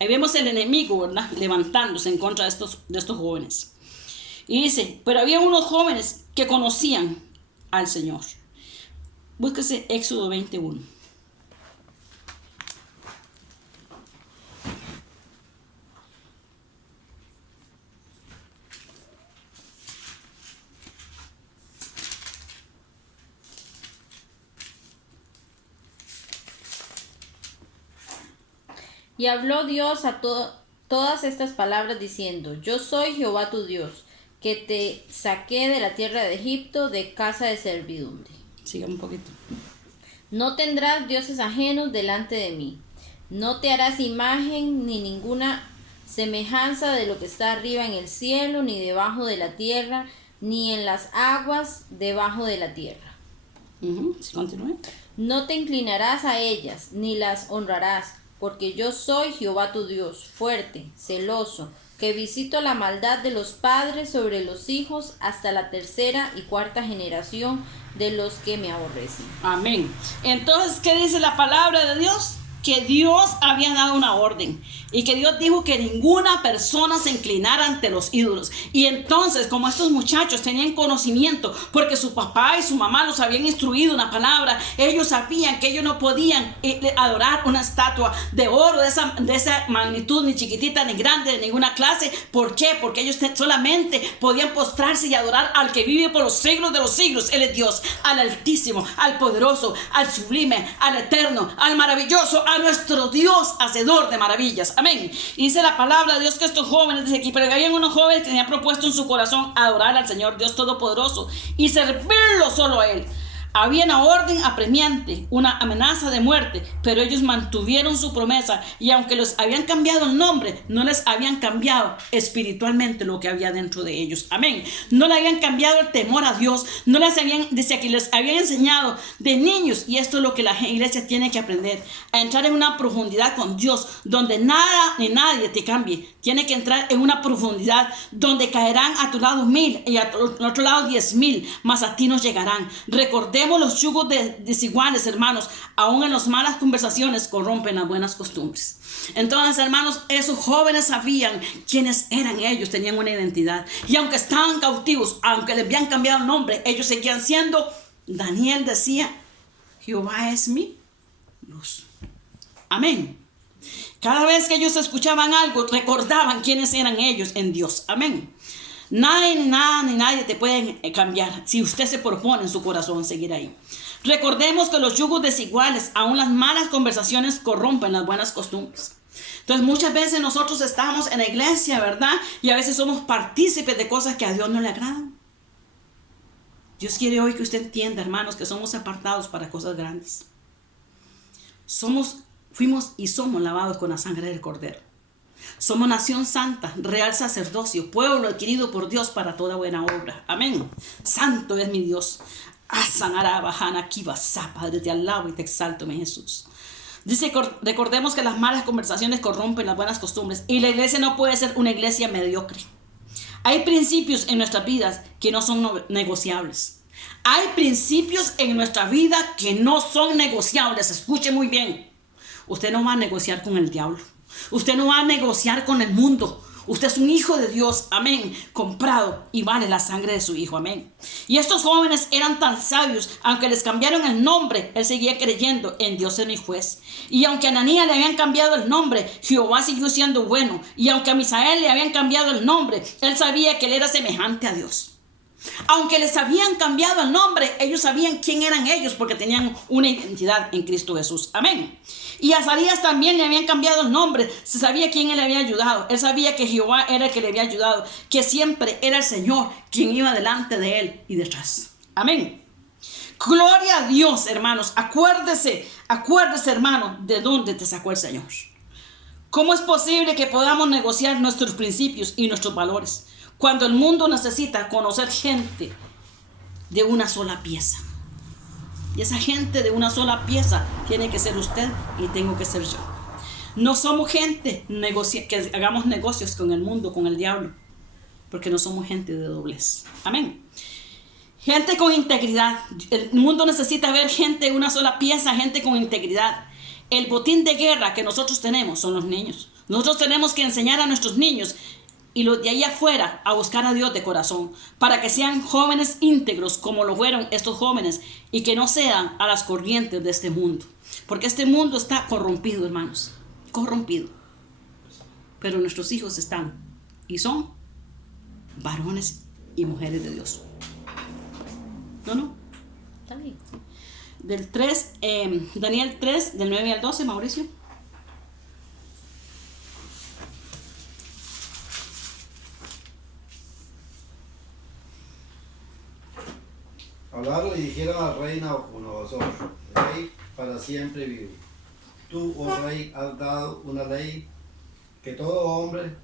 Ahí vemos el enemigo, ¿verdad?, levantándose en contra de estos jóvenes. Y dice, pero había unos jóvenes que conocían al Señor. Búsquese Éxodo 21. Y habló Dios a todas estas palabras diciendo: Yo soy Jehová tu Dios, que te saqué de la tierra de Egipto, de casa de servidumbre. Siga un poquito. No tendrás dioses ajenos delante de mí. No te harás imagen ni ninguna semejanza de lo que está arriba en el cielo, ni debajo de la tierra, ni en las aguas debajo de la tierra. Continúe. No te inclinarás a ellas, ni las honrarás, porque yo soy Jehová tu Dios, fuerte, celoso, que visito la maldad de los padres sobre los hijos hasta la tercera y cuarta generación de los que me aborrecen. Amén. Entonces, ¿qué dice la palabra de Dios? Que Dios había dado una orden y que Dios dijo que ninguna persona se inclinara ante los ídolos. Y entonces, como estos muchachos tenían conocimiento porque su papá y su mamá los habían instruido en la palabra, ellos sabían que ellos no podían adorar una estatua de oro de esa magnitud, ni chiquitita, ni grande, de ninguna clase. ¿Por qué? Porque ellos solamente podían postrarse y adorar al que vive por los siglos de los siglos. Él es Dios, al Altísimo, al Poderoso, al Sublime, al Eterno, al Maravilloso, a nuestro Dios hacedor de maravillas. Amén. Y dice la palabra de Dios que estos jóvenes, dice aquí, pero habían unos jóvenes que tenían propuesto en su corazón adorar al Señor Dios Todopoderoso y servirlo solo a Él. Había una orden apremiante, una amenaza de muerte, pero ellos mantuvieron su promesa y aunque les habían cambiado el nombre, no les habían cambiado espiritualmente lo que había dentro de ellos. Amén. No le habían cambiado el temor a Dios, no les habían, dice aquí, les habían enseñado de niños, y esto es lo que la iglesia tiene que aprender, a entrar en una profundidad con Dios, donde nada ni nadie te cambie. Tiene que entrar en una profundidad donde caerán a tu lado 1000 y a tu otro lado 10,000, mas a ti nos llegarán. Recordemos los yugos desiguales, hermanos, aún en las malas conversaciones corrompen las buenas costumbres. Entonces, hermanos, esos jóvenes sabían quiénes eran ellos, tenían una identidad. Y aunque estaban cautivos, aunque les habían cambiado el nombre, ellos seguían siendo, Daniel decía, Jehová es mi luz. Amén. Cada vez que ellos escuchaban algo, recordaban quiénes eran ellos en Dios. Amén. Nadie, ni nada, ni nadie te puede cambiar si usted se propone en su corazón seguir ahí. Recordemos que los yugos desiguales, aún las malas conversaciones, corrompen las buenas costumbres. Entonces muchas veces nosotros estamos en la iglesia, ¿verdad? Y a veces somos partícipes de cosas que a Dios no le agradan. Dios quiere hoy que usted entienda, hermanos, que somos apartados para cosas grandes. Fuimos y somos lavados con la sangre del Cordero. Somos nación santa, real sacerdocio, pueblo adquirido por Dios para toda buena obra. Amén. Santo es mi Dios. Padre, te alabo y te exalto, mi Jesús. Dice, recordemos que las malas conversaciones corrompen las buenas costumbres y la iglesia no puede ser una iglesia mediocre. Hay principios en nuestras vidas que no son negociables. Hay principios en nuestra vida que no son negociables. Escuche muy bien. Usted no va a negociar con el diablo. Usted no va a negociar con el mundo. Usted es un hijo de Dios, amén, comprado y vale la sangre de su hijo, amén. Y estos jóvenes eran tan sabios, aunque les cambiaron el nombre, él seguía creyendo en Dios es mi juez. Y aunque a Ananías le habían cambiado el nombre, Jehová siguió siendo bueno. Y aunque a Misael le habían cambiado el nombre, él sabía que él era semejante a Dios. Aunque les habían cambiado el nombre, ellos sabían quién eran ellos porque tenían una identidad en Cristo Jesús. Amén. Y a Azarías también le habían cambiado el nombre. Se sabía quién él le había ayudado. Él sabía que Jehová era el que le había ayudado, que siempre era el Señor quien iba delante de él y detrás. Amén. Gloria a Dios, hermanos. Acuérdese, hermano, de dónde te sacó el Señor. ¿Cómo es posible que podamos negociar nuestros principios y nuestros valores cuando el mundo necesita conocer gente de una sola pieza? Y esa gente de una sola pieza tiene que ser usted y tengo que ser yo. No somos gente que hagamos negocios con el mundo, con el diablo, porque no somos gente de doblez. Amén. Gente con integridad. El mundo necesita ver gente de una sola pieza, gente con integridad. El botín de guerra que nosotros tenemos son los niños. Nosotros tenemos que enseñar a nuestros niños y los de ahí afuera a buscar a Dios de corazón, para que sean jóvenes íntegros como lo fueron estos jóvenes y que no sean a las corrientes de este mundo. Porque este mundo está corrompido, hermanos, corrompido. Pero nuestros hijos están y son varones y mujeres de Dios. ¿No? Está bien. Del 3, Daniel 3, del 9 al 12, Mauricio. Hablaron y dijeron al rey Nabucodonosor, rey para siempre vivo. Tú, oh rey, has dado una ley que todo hombre,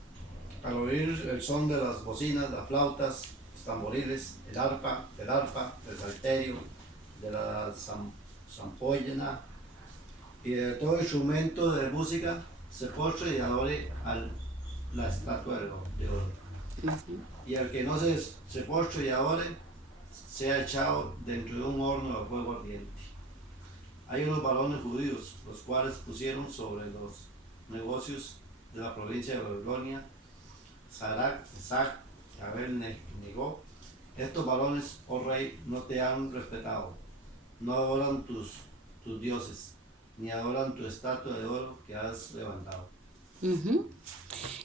al oír el son de las bocinas, las flautas, los tamboriles, el arpa, del salterio, de la zampoña y de todo instrumento de música, se postre y adore a la estatua de oro. Y al que no se postre y adore, sea echado dentro de un horno de fuego ardiente. Hay unos varones judíos, los cuales pusieron sobre los negocios de la provincia de Babilonia, Sadrach, Mesach y Abed-nego. Estos varones, oh rey, no te han respetado, no adoran tus dioses, ni adoran tu estatua de oro que has levantado.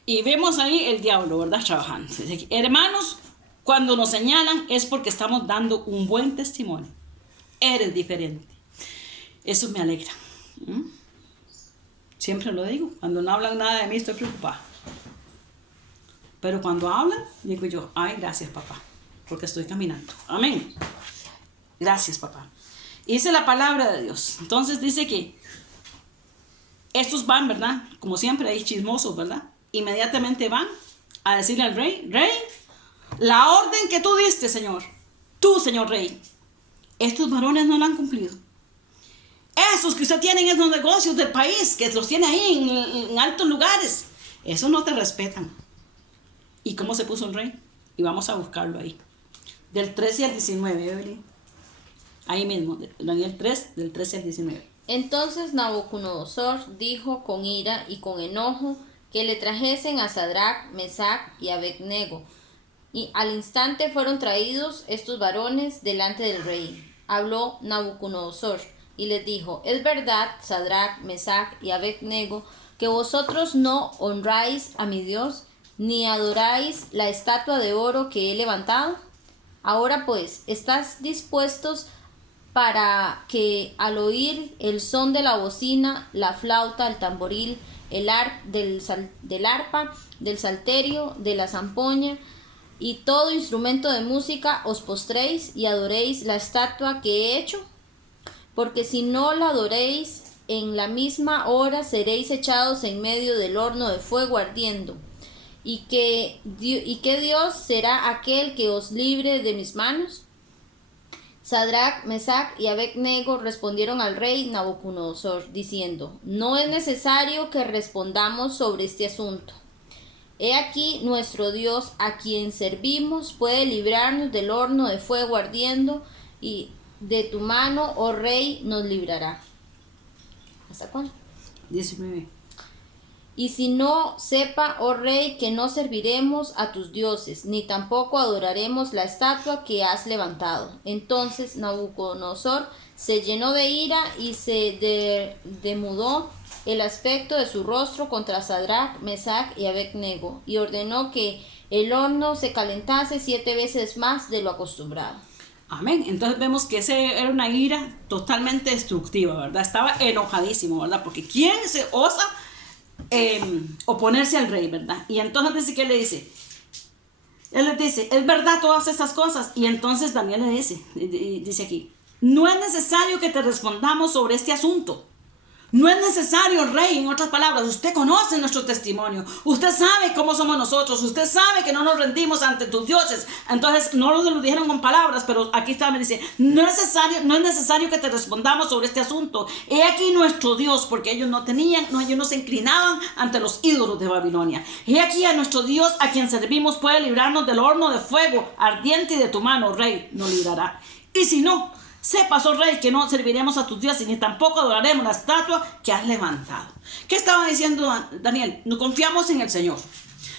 Y vemos ahí el diablo, ¿verdad? Trabajando. Hermanos, cuando nos señalan es porque estamos dando un buen testimonio. Eres diferente. Eso me alegra. Siempre lo digo, cuando no hablan nada de mí estoy preocupada. Pero cuando hablan, digo yo, ay, gracias papá, porque estoy caminando. Amén. Gracias papá. Y dice la palabra de Dios. Entonces dice que estos van, ¿verdad? Como siempre hay chismosos, ¿verdad? Inmediatamente van a decirle al rey, rey, la orden que tú diste, Señor, tú, Señor Rey, estos varones no la han cumplido. Esos que usted tiene en esos negocios del país, que los tiene ahí en altos lugares, esos no te respetan. ¿Y cómo se puso el rey? Y vamos a buscarlo ahí. Del 13 al 19, Evelyn. Ahí mismo, Daniel 3, del 13 al 19. Entonces Nabucodonosor dijo con ira y con enojo que le trajesen a Sadrach, Mesach y Abednego. Y al instante fueron traídos estos varones delante del rey. Habló Nabucodonosor y les dijo, es verdad, Sadrach, Mesach y Abednego, que vosotros no honráis a mi Dios, ni adoráis la estatua de oro que he levantado. Ahora pues, ¿estás dispuestos para que al oír el son de la bocina, la flauta, el tamboril, del arpa, del salterio, de la zampoña y todo instrumento de música, os postréis y adoréis la estatua que he hecho? Porque si no la adoréis, en la misma hora seréis echados en medio del horno de fuego ardiendo. ¿Y qué Dios será aquel que os libre de mis manos? Sadrach, Mesach y Abednego respondieron al rey Nabucodonosor, diciendo, no es necesario que respondamos sobre este asunto. He aquí nuestro Dios, a quien servimos, puede librarnos del horno de fuego ardiendo, y de tu mano, oh rey, nos librará. ¿Hasta cuándo? 19. Y si no, sepa, oh rey, que no serviremos a tus dioses, ni tampoco adoraremos la estatua que has levantado. Entonces Nabucodonosor se llenó de ira y se demudó el aspecto de su rostro contra Sadrach, Mesach y Abednego, y ordenó que el horno se calentase 7 veces más de lo acostumbrado. Amén. Entonces vemos que ese era una ira totalmente destructiva, ¿verdad? Estaba enojadísimo, ¿verdad? Porque ¿quién se osa oponerse al rey, verdad? Y entonces dice, ¿qué le dice? Él le dice, es verdad todas estas cosas. Y entonces Daniel le dice aquí, no es necesario que te respondamos sobre este asunto. No es necesario, rey, en otras palabras, usted conoce nuestro testimonio, usted sabe cómo somos nosotros, usted sabe que no nos rendimos ante tus dioses. Entonces no lo dijeron con palabras, pero aquí está, me dice, no es necesario que te respondamos sobre este asunto. He aquí nuestro Dios, porque ellos ellos no se inclinaban ante los ídolos de Babilonia. He aquí a nuestro Dios, a quien servimos, puede librarnos del horno de fuego ardiente, y de tu mano, rey, nos librará. Y si no, sepas, oh rey, que no serviremos a tus dioses, ni tampoco adoraremos la estatua que has levantado. ¿Qué estaba diciendo Daniel? No confiamos en el Señor.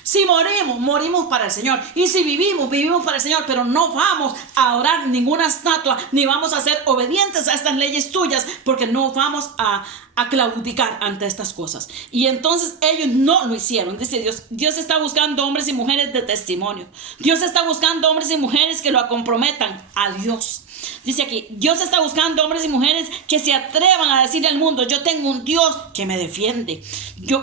Si morimos, morimos para el Señor. Y si vivimos, vivimos para el Señor. Pero no vamos a adorar ninguna estatua, ni vamos a ser obedientes a estas leyes tuyas, porque no vamos a claudicar ante estas cosas. Y entonces ellos no lo hicieron. Dice Dios, Dios está buscando hombres y mujeres de testimonio. Dios está buscando hombres y mujeres que lo comprometan a Dios. Dice aquí, Dios está buscando hombres y mujeres que se atrevan a decirle al mundo, yo tengo un Dios que me defiende.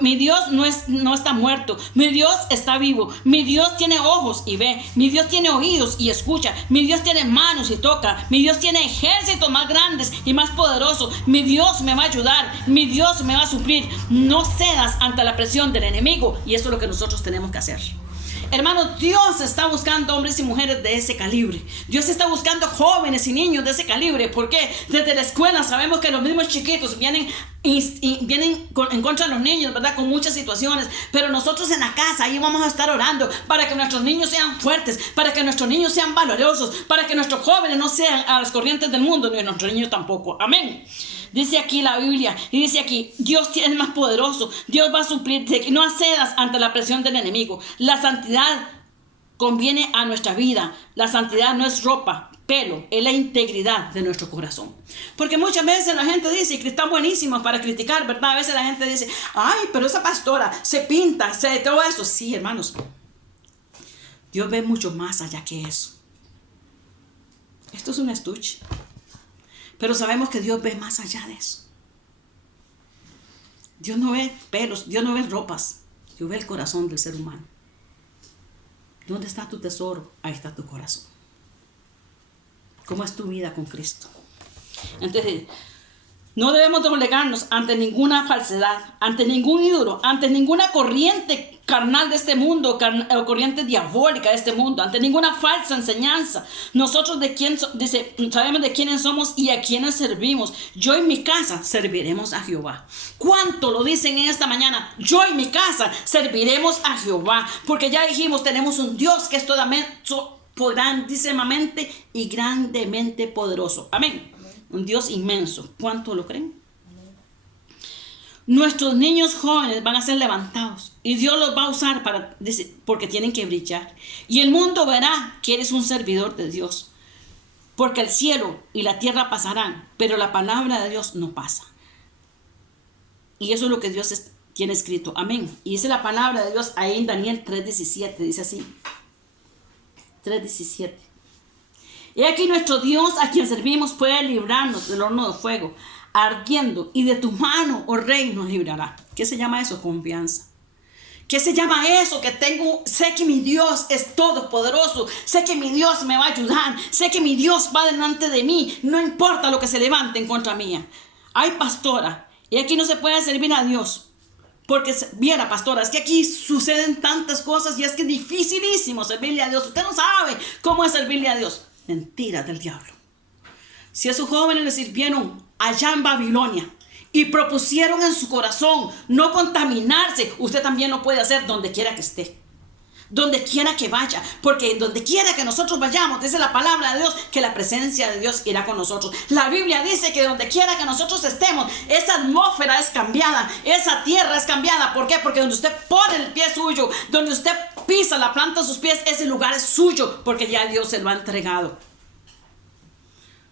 Mi Dios no está muerto, mi Dios está vivo, mi Dios tiene ojos y ve, mi Dios tiene oídos y escucha, mi Dios tiene manos y toca, mi Dios tiene ejércitos más grandes y más poderosos, mi Dios me va a ayudar, mi Dios me va a suplir. No cedas ante la presión del enemigo, y eso es lo que nosotros tenemos que hacer. Hermanos, Dios está buscando hombres y mujeres de ese calibre. Dios está buscando jóvenes y niños de ese calibre. Porque desde la escuela sabemos que los mismos chiquitos vienen en contra de los niños, ¿verdad? Con muchas situaciones. Pero nosotros en la casa, ahí vamos a estar orando para que nuestros niños sean fuertes, para que nuestros niños sean valorosos, para que nuestros jóvenes no sean a las corrientes del mundo, ni nuestros niños tampoco. Amén. Dice aquí la Biblia, y dice aquí, Dios es más poderoso, Dios va a suplirte, no cedas ante la presión del enemigo. La santidad conviene a nuestra vida. La santidad no es ropa, pelo, es la integridad de nuestro corazón. Porque muchas veces la gente dice que están buenísimos para criticar, ¿verdad? A veces la gente dice, ay, pero esa pastora se pinta, todo eso. Sí, hermanos, Dios ve mucho más allá que eso. Esto es un estuche. Pero sabemos que Dios ve más allá de eso. Dios no ve pelos, Dios no ve ropas. Dios ve el corazón del ser humano. ¿Dónde está tu tesoro? Ahí está tu corazón. ¿Cómo es tu vida con Cristo? Entonces, no debemos doblegarnos ante ninguna falsedad, ante ningún ídolo, ante ninguna corriente carnal de este mundo, o corriente diabólica de este mundo, ante ninguna falsa enseñanza. Nosotros sabemos de quiénes somos y a quiénes servimos. Yo y mi casa serviremos a Jehová. ¿Cuánto lo dicen en esta mañana? Yo y mi casa serviremos a Jehová, porque ya dijimos, tenemos un Dios que es grandísimamente y grandemente poderoso. Amén. Un Dios inmenso. ¿Cuánto lo creen? Nuestros niños jóvenes van a ser levantados y Dios los va a usar porque tienen que brillar. Y el mundo verá que eres un servidor de Dios. Porque el cielo y la tierra pasarán, pero la palabra de Dios no pasa. Y eso es lo que Dios tiene escrito. Amén. Y dice la palabra de Dios ahí en Daniel 3:17. Dice así. 3:17. Y aquí nuestro Dios a quien servimos puede librarnos del horno de fuego ardiendo, y de tu mano, oh rey, nos librará. ¿Qué se llama eso? Confianza. ¿Qué se llama eso? Que sé que mi Dios es todopoderoso, sé que mi Dios me va a ayudar, sé que mi Dios va delante de mí, no importa lo que se levante en contra mía. Ay, pastora, y aquí no se puede servir a Dios. Porque, viera, pastora, es que aquí suceden tantas cosas y es que es dificilísimo servirle a Dios. Usted no sabe cómo es servirle a Dios. Mentira del diablo. Si a sus jóvenes les sirvieron allá en Babilonia y propusieron en su corazón no contaminarse, usted también lo puede hacer donde quiera que esté, donde quiera que vaya, porque donde quiera que nosotros vayamos, dice la palabra de Dios que la presencia de Dios irá con nosotros. La Biblia dice que donde quiera que nosotros estemos, esa atmósfera es cambiada, esa tierra es cambiada. ¿Por qué? Porque donde usted pone el pie suyo, donde usted pisa la planta de sus pies, ese lugar es suyo, porque ya Dios se lo ha entregado.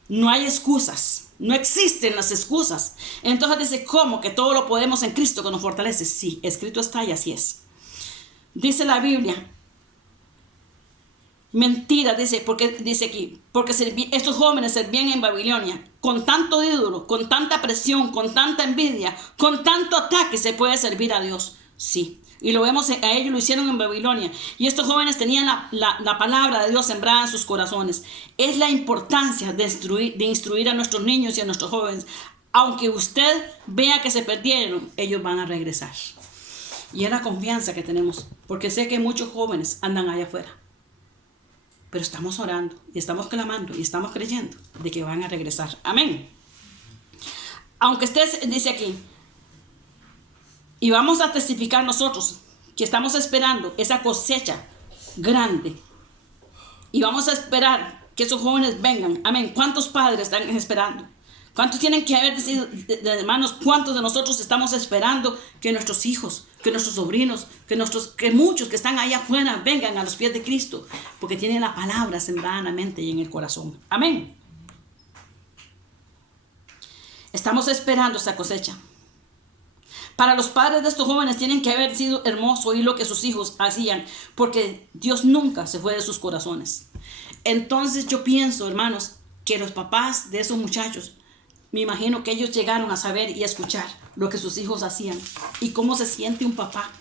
No hay excusas, no existen las excusas. Entonces dice, ¿cómo? Que todo lo podemos en Cristo que nos fortalece. Sí, escrito está y así es. Dice la Biblia, mentira, porque dice aquí, porque estos jóvenes servían en Babilonia con tanto ídolo, con tanta presión, con tanta envidia, con tanto ataque. Se puede servir a Dios. Sí. Y lo vemos, a ellos lo hicieron en Babilonia. Y estos jóvenes tenían la palabra de Dios sembrada en sus corazones. Es la importancia de instruir a nuestros niños y a nuestros jóvenes. Aunque usted vea que se perdieron, ellos van a regresar. Y es la confianza que tenemos. Porque sé que muchos jóvenes andan allá afuera. Pero estamos orando y estamos clamando y estamos creyendo de que van a regresar. Amén. Aunque usted dice aquí, y vamos a testificar nosotros que estamos esperando esa cosecha grande. Y vamos a esperar que esos jóvenes vengan. Amén. ¿Cuántos padres están esperando? ¿Cuántos tienen que haber decidido, hermanos? ¿Cuántos de nosotros estamos esperando que nuestros hijos, que nuestros sobrinos, que muchos que están allá afuera vengan a los pies de Cristo? Porque tienen la palabra sembrada en la mente y en el corazón. Amén. Estamos esperando esa cosecha. Para los padres de estos jóvenes tienen que haber sido hermoso oír lo que sus hijos hacían, porque Dios nunca se fue de sus corazones. Entonces yo pienso, hermanos, que los papás de esos muchachos, me imagino que ellos llegaron a saber y a escuchar lo que sus hijos hacían y cómo se siente un papá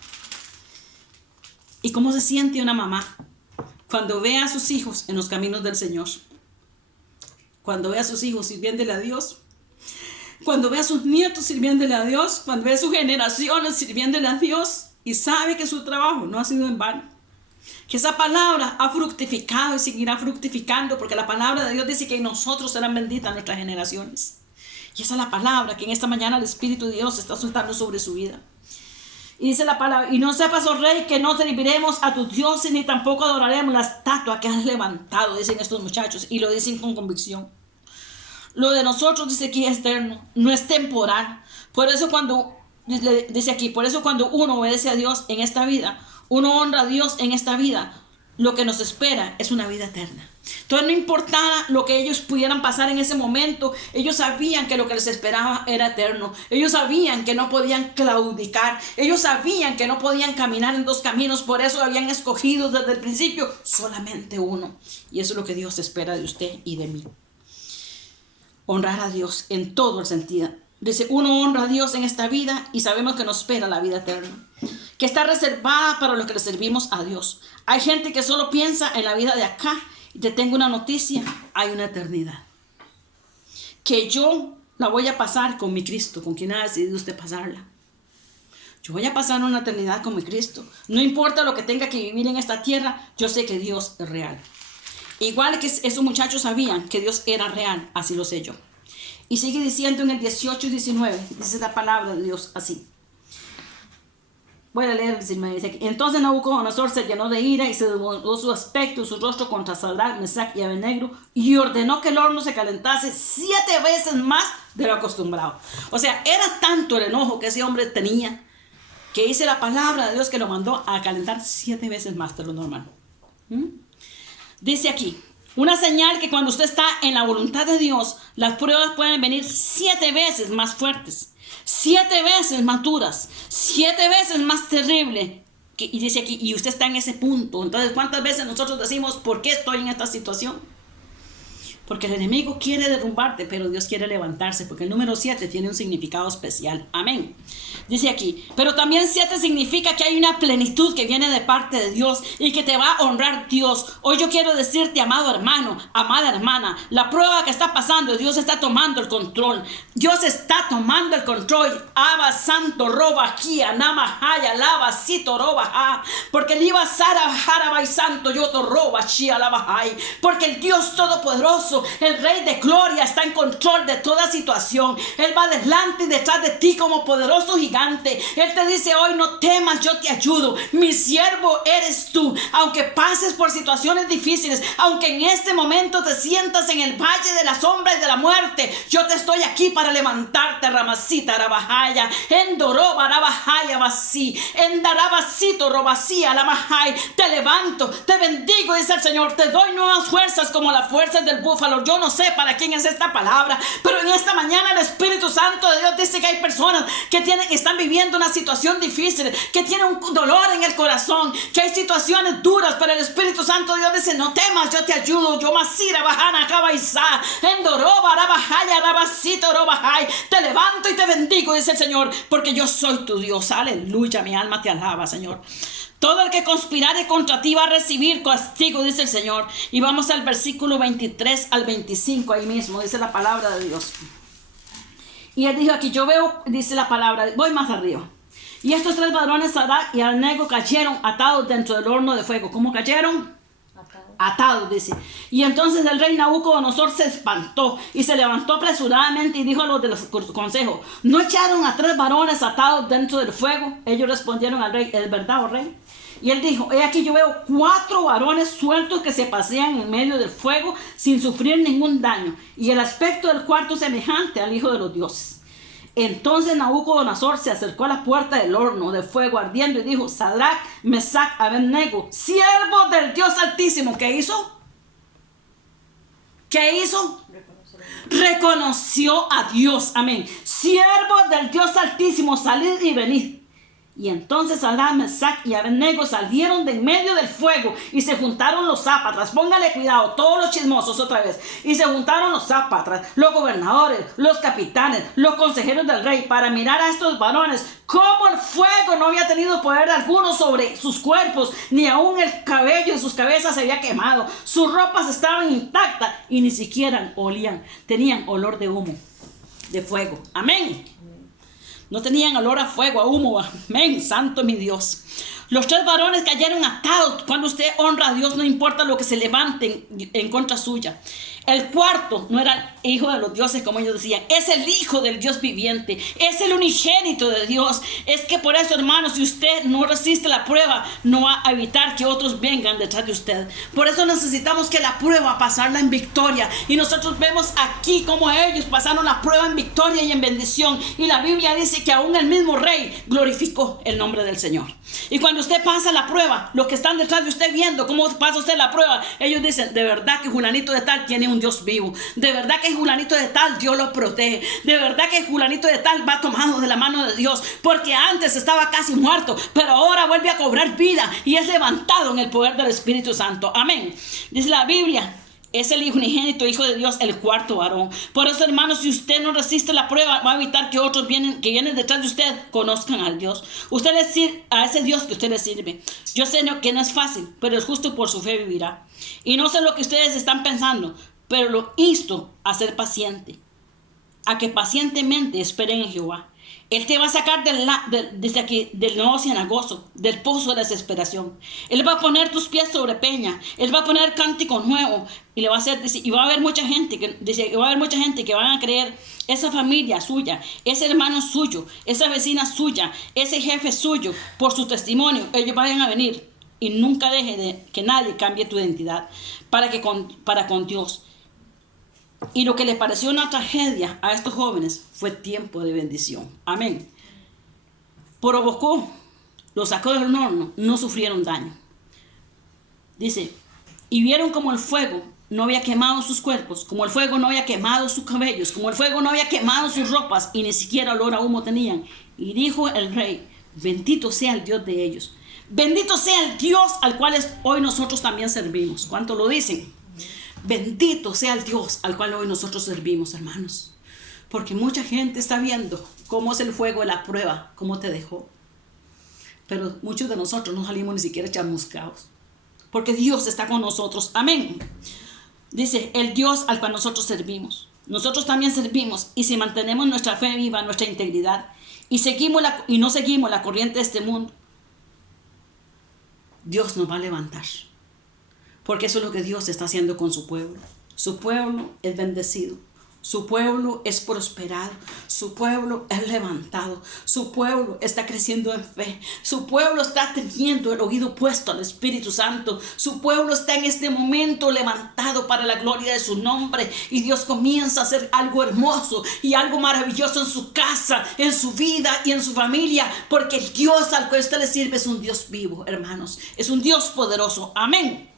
y cómo se siente una mamá cuando ve a sus hijos en los caminos del Señor, cuando ve a sus hijos sirviéndole a Dios, cuando ve a sus nietos sirviéndole a Dios, cuando ve a sus generaciones sirviéndole a Dios y sabe que su trabajo no ha sido en vano, que esa palabra ha fructificado y seguirá fructificando, porque la palabra de Dios dice que en nosotros serán benditas nuestras generaciones. Y esa es la palabra que en esta mañana el Espíritu de Dios está soltando sobre su vida. Y dice la palabra, y no sepas, oh rey, que no serviremos a tus dioses ni tampoco adoraremos la estatua que has levantado, dicen estos muchachos, y lo dicen con convicción. Lo de nosotros, dice aquí, es eterno, no es temporal. Por eso cuando, dice aquí, por eso cuando uno obedece a Dios en esta vida, uno honra a Dios en esta vida, lo que nos espera es una vida eterna. Entonces no importaba lo que ellos pudieran pasar en ese momento, ellos sabían que lo que les esperaba era eterno. Ellos sabían que no podían claudicar, ellos sabían que no podían caminar en dos caminos, por eso habían escogido desde el principio solamente uno. Y eso es lo que Dios espera de usted y de mí. Honrar a Dios en todo el sentido, Dice, uno honra a Dios en esta vida y sabemos que nos espera la vida eterna, que está reservada para los que le servimos a Dios. Hay gente que solo piensa en la vida de acá. Y te tengo una noticia, hay una eternidad. Que yo la voy a pasar con mi Cristo, con quien ha decidido usted pasarla. Yo voy a pasar una eternidad con mi Cristo. No importa lo que tenga que vivir en esta tierra, yo sé que Dios es real. Igual que esos muchachos sabían que Dios era real, así lo sé yo. Y sigue diciendo en el 18 y 19, dice la palabra de Dios así. Voy a leer, dice aquí. Entonces Nabucodonosor se llenó de ira y se demudó su aspecto y su rostro contra Sadrach, Mesach y Abednego y ordenó que el horno se calentase 7 veces más de lo acostumbrado. O sea, era tanto el enojo que ese hombre tenía que dice la palabra de Dios que lo mandó a calentar 7 veces más de lo normal. Dice aquí, una señal que cuando usted está en la voluntad de Dios, las pruebas pueden venir 7 veces más fuertes, 7 veces más duras, 7 veces más terrible. Y dice aquí, y usted está en ese punto. Entonces, ¿cuántas veces nosotros decimos, ¿por qué estoy en esta situación? Porque el enemigo quiere derrumbarte, pero Dios quiere levantarse, porque el número 7 tiene un significado especial. Amén. Dice aquí, pero también 7 significa que hay una plenitud que viene de parte de Dios y que te va a honrar Dios. Hoy yo quiero decirte, amado hermano, amada hermana, la prueba que está pasando, Dios está tomando el control. Dios está tomando el control. Abba santo roba aquí, anamahaya, lava sito roba ha. Porque el iba sara jarabai santo yo to roba chi alabahai. Porque el Dios todopoderoso, el Rey de gloria, está en control de toda situación. Él va delante y detrás de ti como poderoso gigante. Él te dice hoy, no temas, yo te ayudo. Mi siervo eres tú. Aunque pases por situaciones difíciles, aunque en este momento te sientas en el valle de la sombra y de la muerte, yo te estoy aquí para levantarte. Ramasita rabajaya, endoroba rabajaya vasi, endarabasito robasía la majay. Te levanto, te bendigo, dice el Señor. Te doy nuevas fuerzas como las fuerzas del búfalo. Yo no sé para quién es esta palabra, pero en esta mañana el Espíritu Santo de Dios dice que hay personas que están viviendo una situación difícil, que tienen un dolor en el corazón, que hay situaciones duras, pero el Espíritu Santo de Dios dice, no temas, yo te ayudo. Yo masira bajana cabaizá, endoroba rabajaya rabasito robajay. Te levanto y te bendigo, dice el Señor, porque yo soy tu Dios. Aleluya, mi alma te alaba, Señor. Todo el que conspirare contra ti va a recibir castigo, dice el Señor. Y vamos al versículo 23 al 25, ahí mismo, dice la palabra de Dios. Y él dijo aquí, yo veo, dice la palabra, voy más arriba. Y estos 3 varones, Sadrach y Abednego, cayeron atados dentro del horno de fuego. ¿Cómo cayeron? Atados, dice. Y entonces el rey Nabucodonosor se espantó y se levantó apresuradamente y dijo a los del consejo, ¿no echaron a 3 varones atados dentro del fuego? Ellos respondieron al rey, ¿es verdad, oh rey? Y él dijo, he aquí yo veo 4 varones sueltos que se pasean en medio del fuego sin sufrir ningún daño, y el aspecto del cuarto semejante al Hijo de los dioses. Entonces Nabucodonosor se acercó a la puerta del horno de fuego ardiendo y dijo, Sadrach, Mesach, Abednego, siervos del Dios Altísimo. ¿Qué hizo? ¿Qué hizo? Reconoció a Dios. Amén. Siervos del Dios Altísimo, salid y venid. Y entonces Sadrach, Mesach y Abednego salieron de en medio del fuego y se juntaron los zápatras. Póngale cuidado, todos los chismosos otra vez. Y se juntaron los zápatras, los gobernadores, los capitanes, los consejeros del rey para mirar a estos varones. Como el fuego no había tenido poder alguno sobre sus cuerpos, ni aún el cabello de sus cabezas se había quemado. Sus ropas estaban intactas y ni siquiera olían. Tenían olor de humo, de fuego. Amén. No tenían olor a fuego, a humo. Amén, santo mi Dios. Los 3 varones cayeron atados. Cuando usted honra a Dios, no importa lo que se levanten en contra suya. El cuarto no era el hijo de los dioses, como ellos decían. Es el hijo del Dios viviente. Es el unigénito de Dios. Es que por eso, hermanos, si usted no resiste la prueba, no va a evitar que otros vengan detrás de usted. Por eso necesitamos que la prueba, pasarla en victoria. Y nosotros vemos aquí como ellos pasaron la prueba en victoria y en bendición. Y la Biblia dice que aún el mismo rey glorificó el nombre del Señor. Y cuando usted pasa la prueba, los que están detrás de usted viendo cómo pasa usted la prueba, ellos dicen, de verdad que fulanito de tal tiene un Dios vivo. De verdad que fulanito de tal Dios lo protege. De verdad que fulanito de tal va tomado de la mano de Dios. Porque antes estaba casi muerto, pero ahora vuelve a cobrar vida y es levantado en el poder del Espíritu Santo. Amén. Dice la Biblia Es el hijo unigénito, hijo de Dios, el cuarto varón. Por eso, hermanos, si usted no resiste la prueba, va a evitar que otros que vienen detrás de usted conozcan al Dios. Usted le sirve a ese Dios que usted le sirve. Yo sé que no es fácil, pero es justo, por su fe vivirá. Y no sé lo que ustedes están pensando, pero lo insto a ser paciente, a que pacientemente esperen en Jehová. Él te va a sacar desde aquí, del nuevo cenagoso, del pozo de la desesperación. Él va a poner tus pies sobre peña. Él va a poner cántico nuevo. Y le va a hacer, y va a haber mucha gente que van a creer, esa familia suya, ese hermano suyo, esa vecina suya, ese jefe suyo, por su testimonio, ellos vayan a venir. Y nunca deje de que nadie cambie tu identidad para con Dios. Y lo que le pareció una tragedia a estos jóvenes fue tiempo de bendición. Amén. Provocó, lo sacó del horno, no sufrieron daño. Dice, y vieron como el fuego no había quemado sus cuerpos, como el fuego no había quemado sus cabellos, como el fuego no había quemado sus ropas, y ni siquiera olor a humo tenían. Y dijo el rey, bendito sea el Dios de ellos. Bendito sea el Dios al cual hoy nosotros también servimos. ¿Cuánto lo dicen? Bendito sea el Dios al cual hoy nosotros servimos, hermanos. Porque mucha gente está viendo cómo es el fuego de la prueba, cómo te dejó. Pero muchos de nosotros no salimos ni siquiera chamuscados. Porque Dios está con nosotros. Amén. Dice, el Dios al cual nosotros servimos. Nosotros también servimos. Y si mantenemos nuestra fe viva, nuestra integridad, y no seguimos la corriente de este mundo, Dios nos va a levantar. Porque eso es lo que Dios está haciendo con su pueblo. Su pueblo es bendecido. Su pueblo es prosperado. Su pueblo es levantado. Su pueblo está creciendo en fe. Su pueblo está teniendo el oído puesto al Espíritu Santo. Su pueblo está en este momento levantado para la gloria de su nombre. Y Dios comienza a hacer algo hermoso y algo maravilloso en su casa, en su vida y en su familia. Porque el Dios al cual usted le sirve es un Dios vivo, hermanos. Es un Dios poderoso. Amén.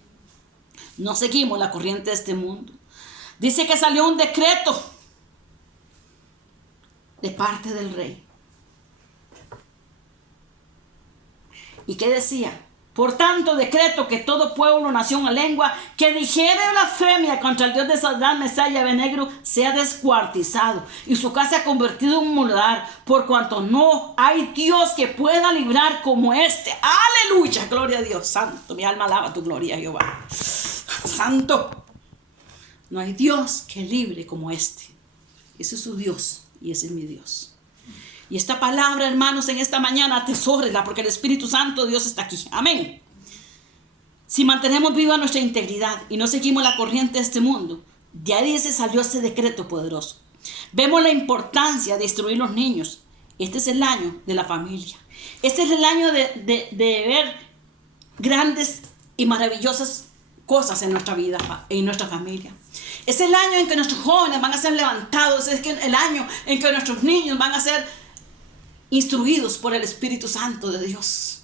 No seguimos la corriente de este mundo. Dice que salió un decreto de parte del rey. ¿Y qué decía? Por tanto, decreto que todo pueblo, nación o lengua que dijere blasfemia contra el Dios de Sadrach, Mesach y Abednego sea descuartizado y su casa convertida en un muladar, por cuanto no hay Dios que pueda librar como este. Aleluya, gloria a Dios. Santo, mi alma alaba tu gloria, Jehová. Santo. No hay Dios que libre como este. Ese es su Dios y ese es mi Dios. Y esta palabra, hermanos, en esta mañana atesórela, porque el Espíritu Santo de Dios está aquí. Amén. Si mantenemos viva nuestra integridad y no seguimos la corriente de este mundo, de ahí se salió ese decreto poderoso. Vemos la importancia de instruir los niños. Este es el año de la familia. Este es el año de ver grandes y maravillosas cosas en nuestra vida, en nuestra familia. Es el año en que nuestros jóvenes van a ser levantados. Es el año en que nuestros niños van a ser instruidos por el Espíritu Santo de Dios.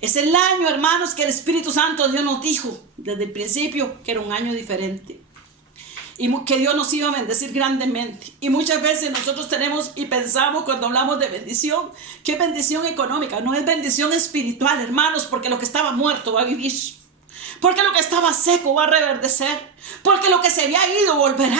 Es el año, hermanos, que el Espíritu Santo de Dios nos dijo desde el principio que era un año diferente y que Dios nos iba a bendecir grandemente. Y muchas veces nosotros tenemos y pensamos cuando hablamos de bendición, que es bendición económica. No es bendición espiritual, hermanos, porque lo que estaba muerto va a vivir. Porque lo que estaba seco va a reverdecer. Porque lo que se había ido volverá.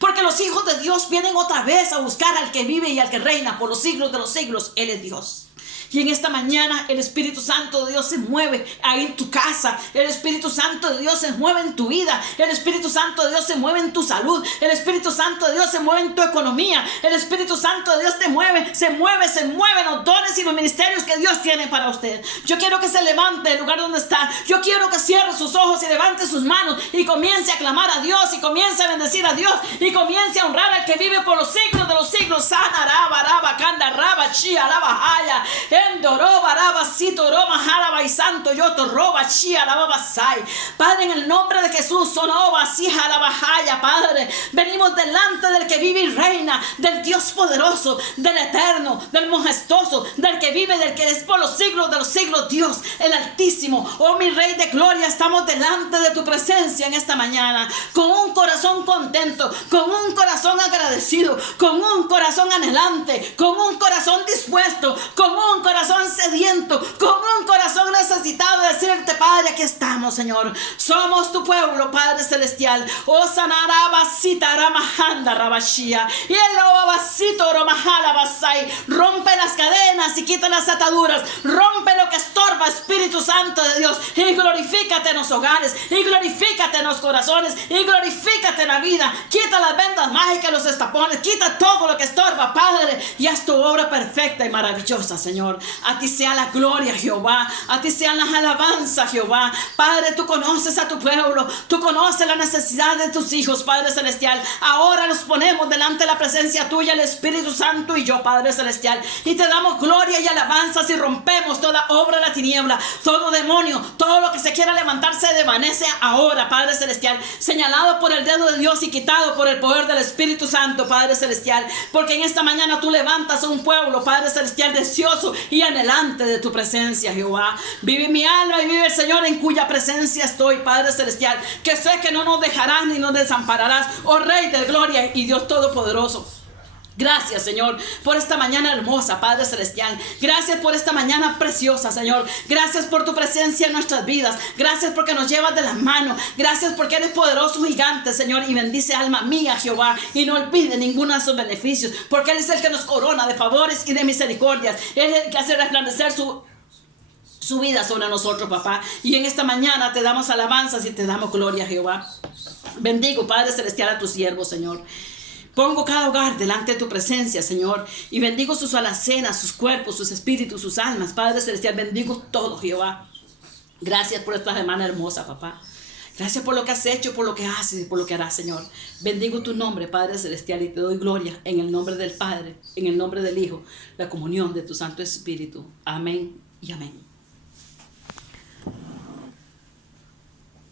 Porque los hijos de Dios vienen otra vez a buscar al que vive y al que reina por los siglos de los siglos. Él es Dios. Y en esta mañana el Espíritu Santo de Dios se mueve ahí en tu casa. El Espíritu Santo de Dios se mueve en tu vida. El Espíritu Santo de Dios se mueve en tu salud. El Espíritu Santo de Dios se mueve en tu economía. El Espíritu Santo de Dios se mueve en los dones y los ministerios que Dios tiene para usted. Yo quiero que se levante del lugar donde está. Yo quiero que cierre sus ojos y levante sus manos y comience a clamar a Dios y comience a bendecir a Dios y comience a honrar al que vive por los siglos de los siglos. Sana, raba, raba, kanda, raba, chia, raba, haya. Endoroba, raba, sito, roma, jaraba y santo, yoto, roba, chia, raba, sai. Padre, en el nombre de Jesús, sonoba, si, jaraba, haya, Padre. Venimos delante del que vive y reina, del Dios poderoso, del eterno, del majestuoso, del que vive, del que es por los siglos de los siglos, Dios, el Altísimo. Oh, mi Rey de Gloria, estamos delante de tu presencia en esta mañana, con un corazón contento, con un corazón agradecido, con un corazón anhelante, con un corazón dispuesto, con un corazón sediento, con un corazón necesitado de decirte, Padre, aquí estamos, Señor. Somos tu pueblo, Padre celestial. Oh, sanara basita ramahanda rabashia. Y el basito romahala basai. Rompe las cadenas y quita las ataduras. Rompe lo que estorba, Espíritu Santo de Dios. Y glorifícate en los hogares. Y glorifícate en los corazones. Y glorifícate en la vida. Quita las vendas mágicas, los estapones. Quita todo lo que estorba, Padre. Y haz tu obra perfecta y maravillosa, Señor. A ti sea la gloria, Jehová. A ti sean las alabanzas, Jehová. Padre, tú conoces a tu pueblo. Tú conoces la necesidad de tus hijos, Padre celestial. Ahora los ponemos delante de la presencia tuya, el Espíritu Santo y yo, Padre celestial. Y te damos gloria y alabanzas y rompemos toda obra de la tiniebla, todo demonio, todo lo que se quiera levantar se desvanece ahora, Padre celestial. Señalado por el dedo de Dios y quitado por el poder del Espíritu Santo, Padre celestial. Porque en esta mañana tú levantas a un pueblo, Padre celestial, deseoso y anhelante de tu presencia, Jehová. Vive mi alma y vive el Señor en cuya presencia estoy, Padre celestial, que sé que no nos dejarás ni nos desampararás, oh Rey de gloria y Dios todopoderoso. Gracias, Señor, por esta mañana hermosa, Padre celestial. Gracias por esta mañana preciosa, Señor. Gracias por tu presencia en nuestras vidas. Gracias porque nos llevas de las manos. Gracias porque eres poderoso gigante, Señor. Y bendice alma mía, Jehová. Y no olvide ninguno de sus beneficios, porque Él es el que nos corona de favores y de misericordias. Él es el que hace resplandecer su vida sobre nosotros, papá. Y en esta mañana te damos alabanzas y te damos gloria, Jehová. Bendigo, Padre celestial, a tus siervos, Señor. Pongo cada hogar delante de tu presencia, Señor, y bendigo sus alacenas, sus cuerpos, sus espíritus, sus almas. Padre celestial, bendigo todo, Jehová. Gracias por esta semana hermosa, papá. Gracias por lo que has hecho, por lo que haces y por lo que harás, Señor. Bendigo tu nombre, Padre celestial, y te doy gloria en el nombre del Padre, en el nombre del Hijo, la comunión de tu Santo Espíritu. Amén y amén.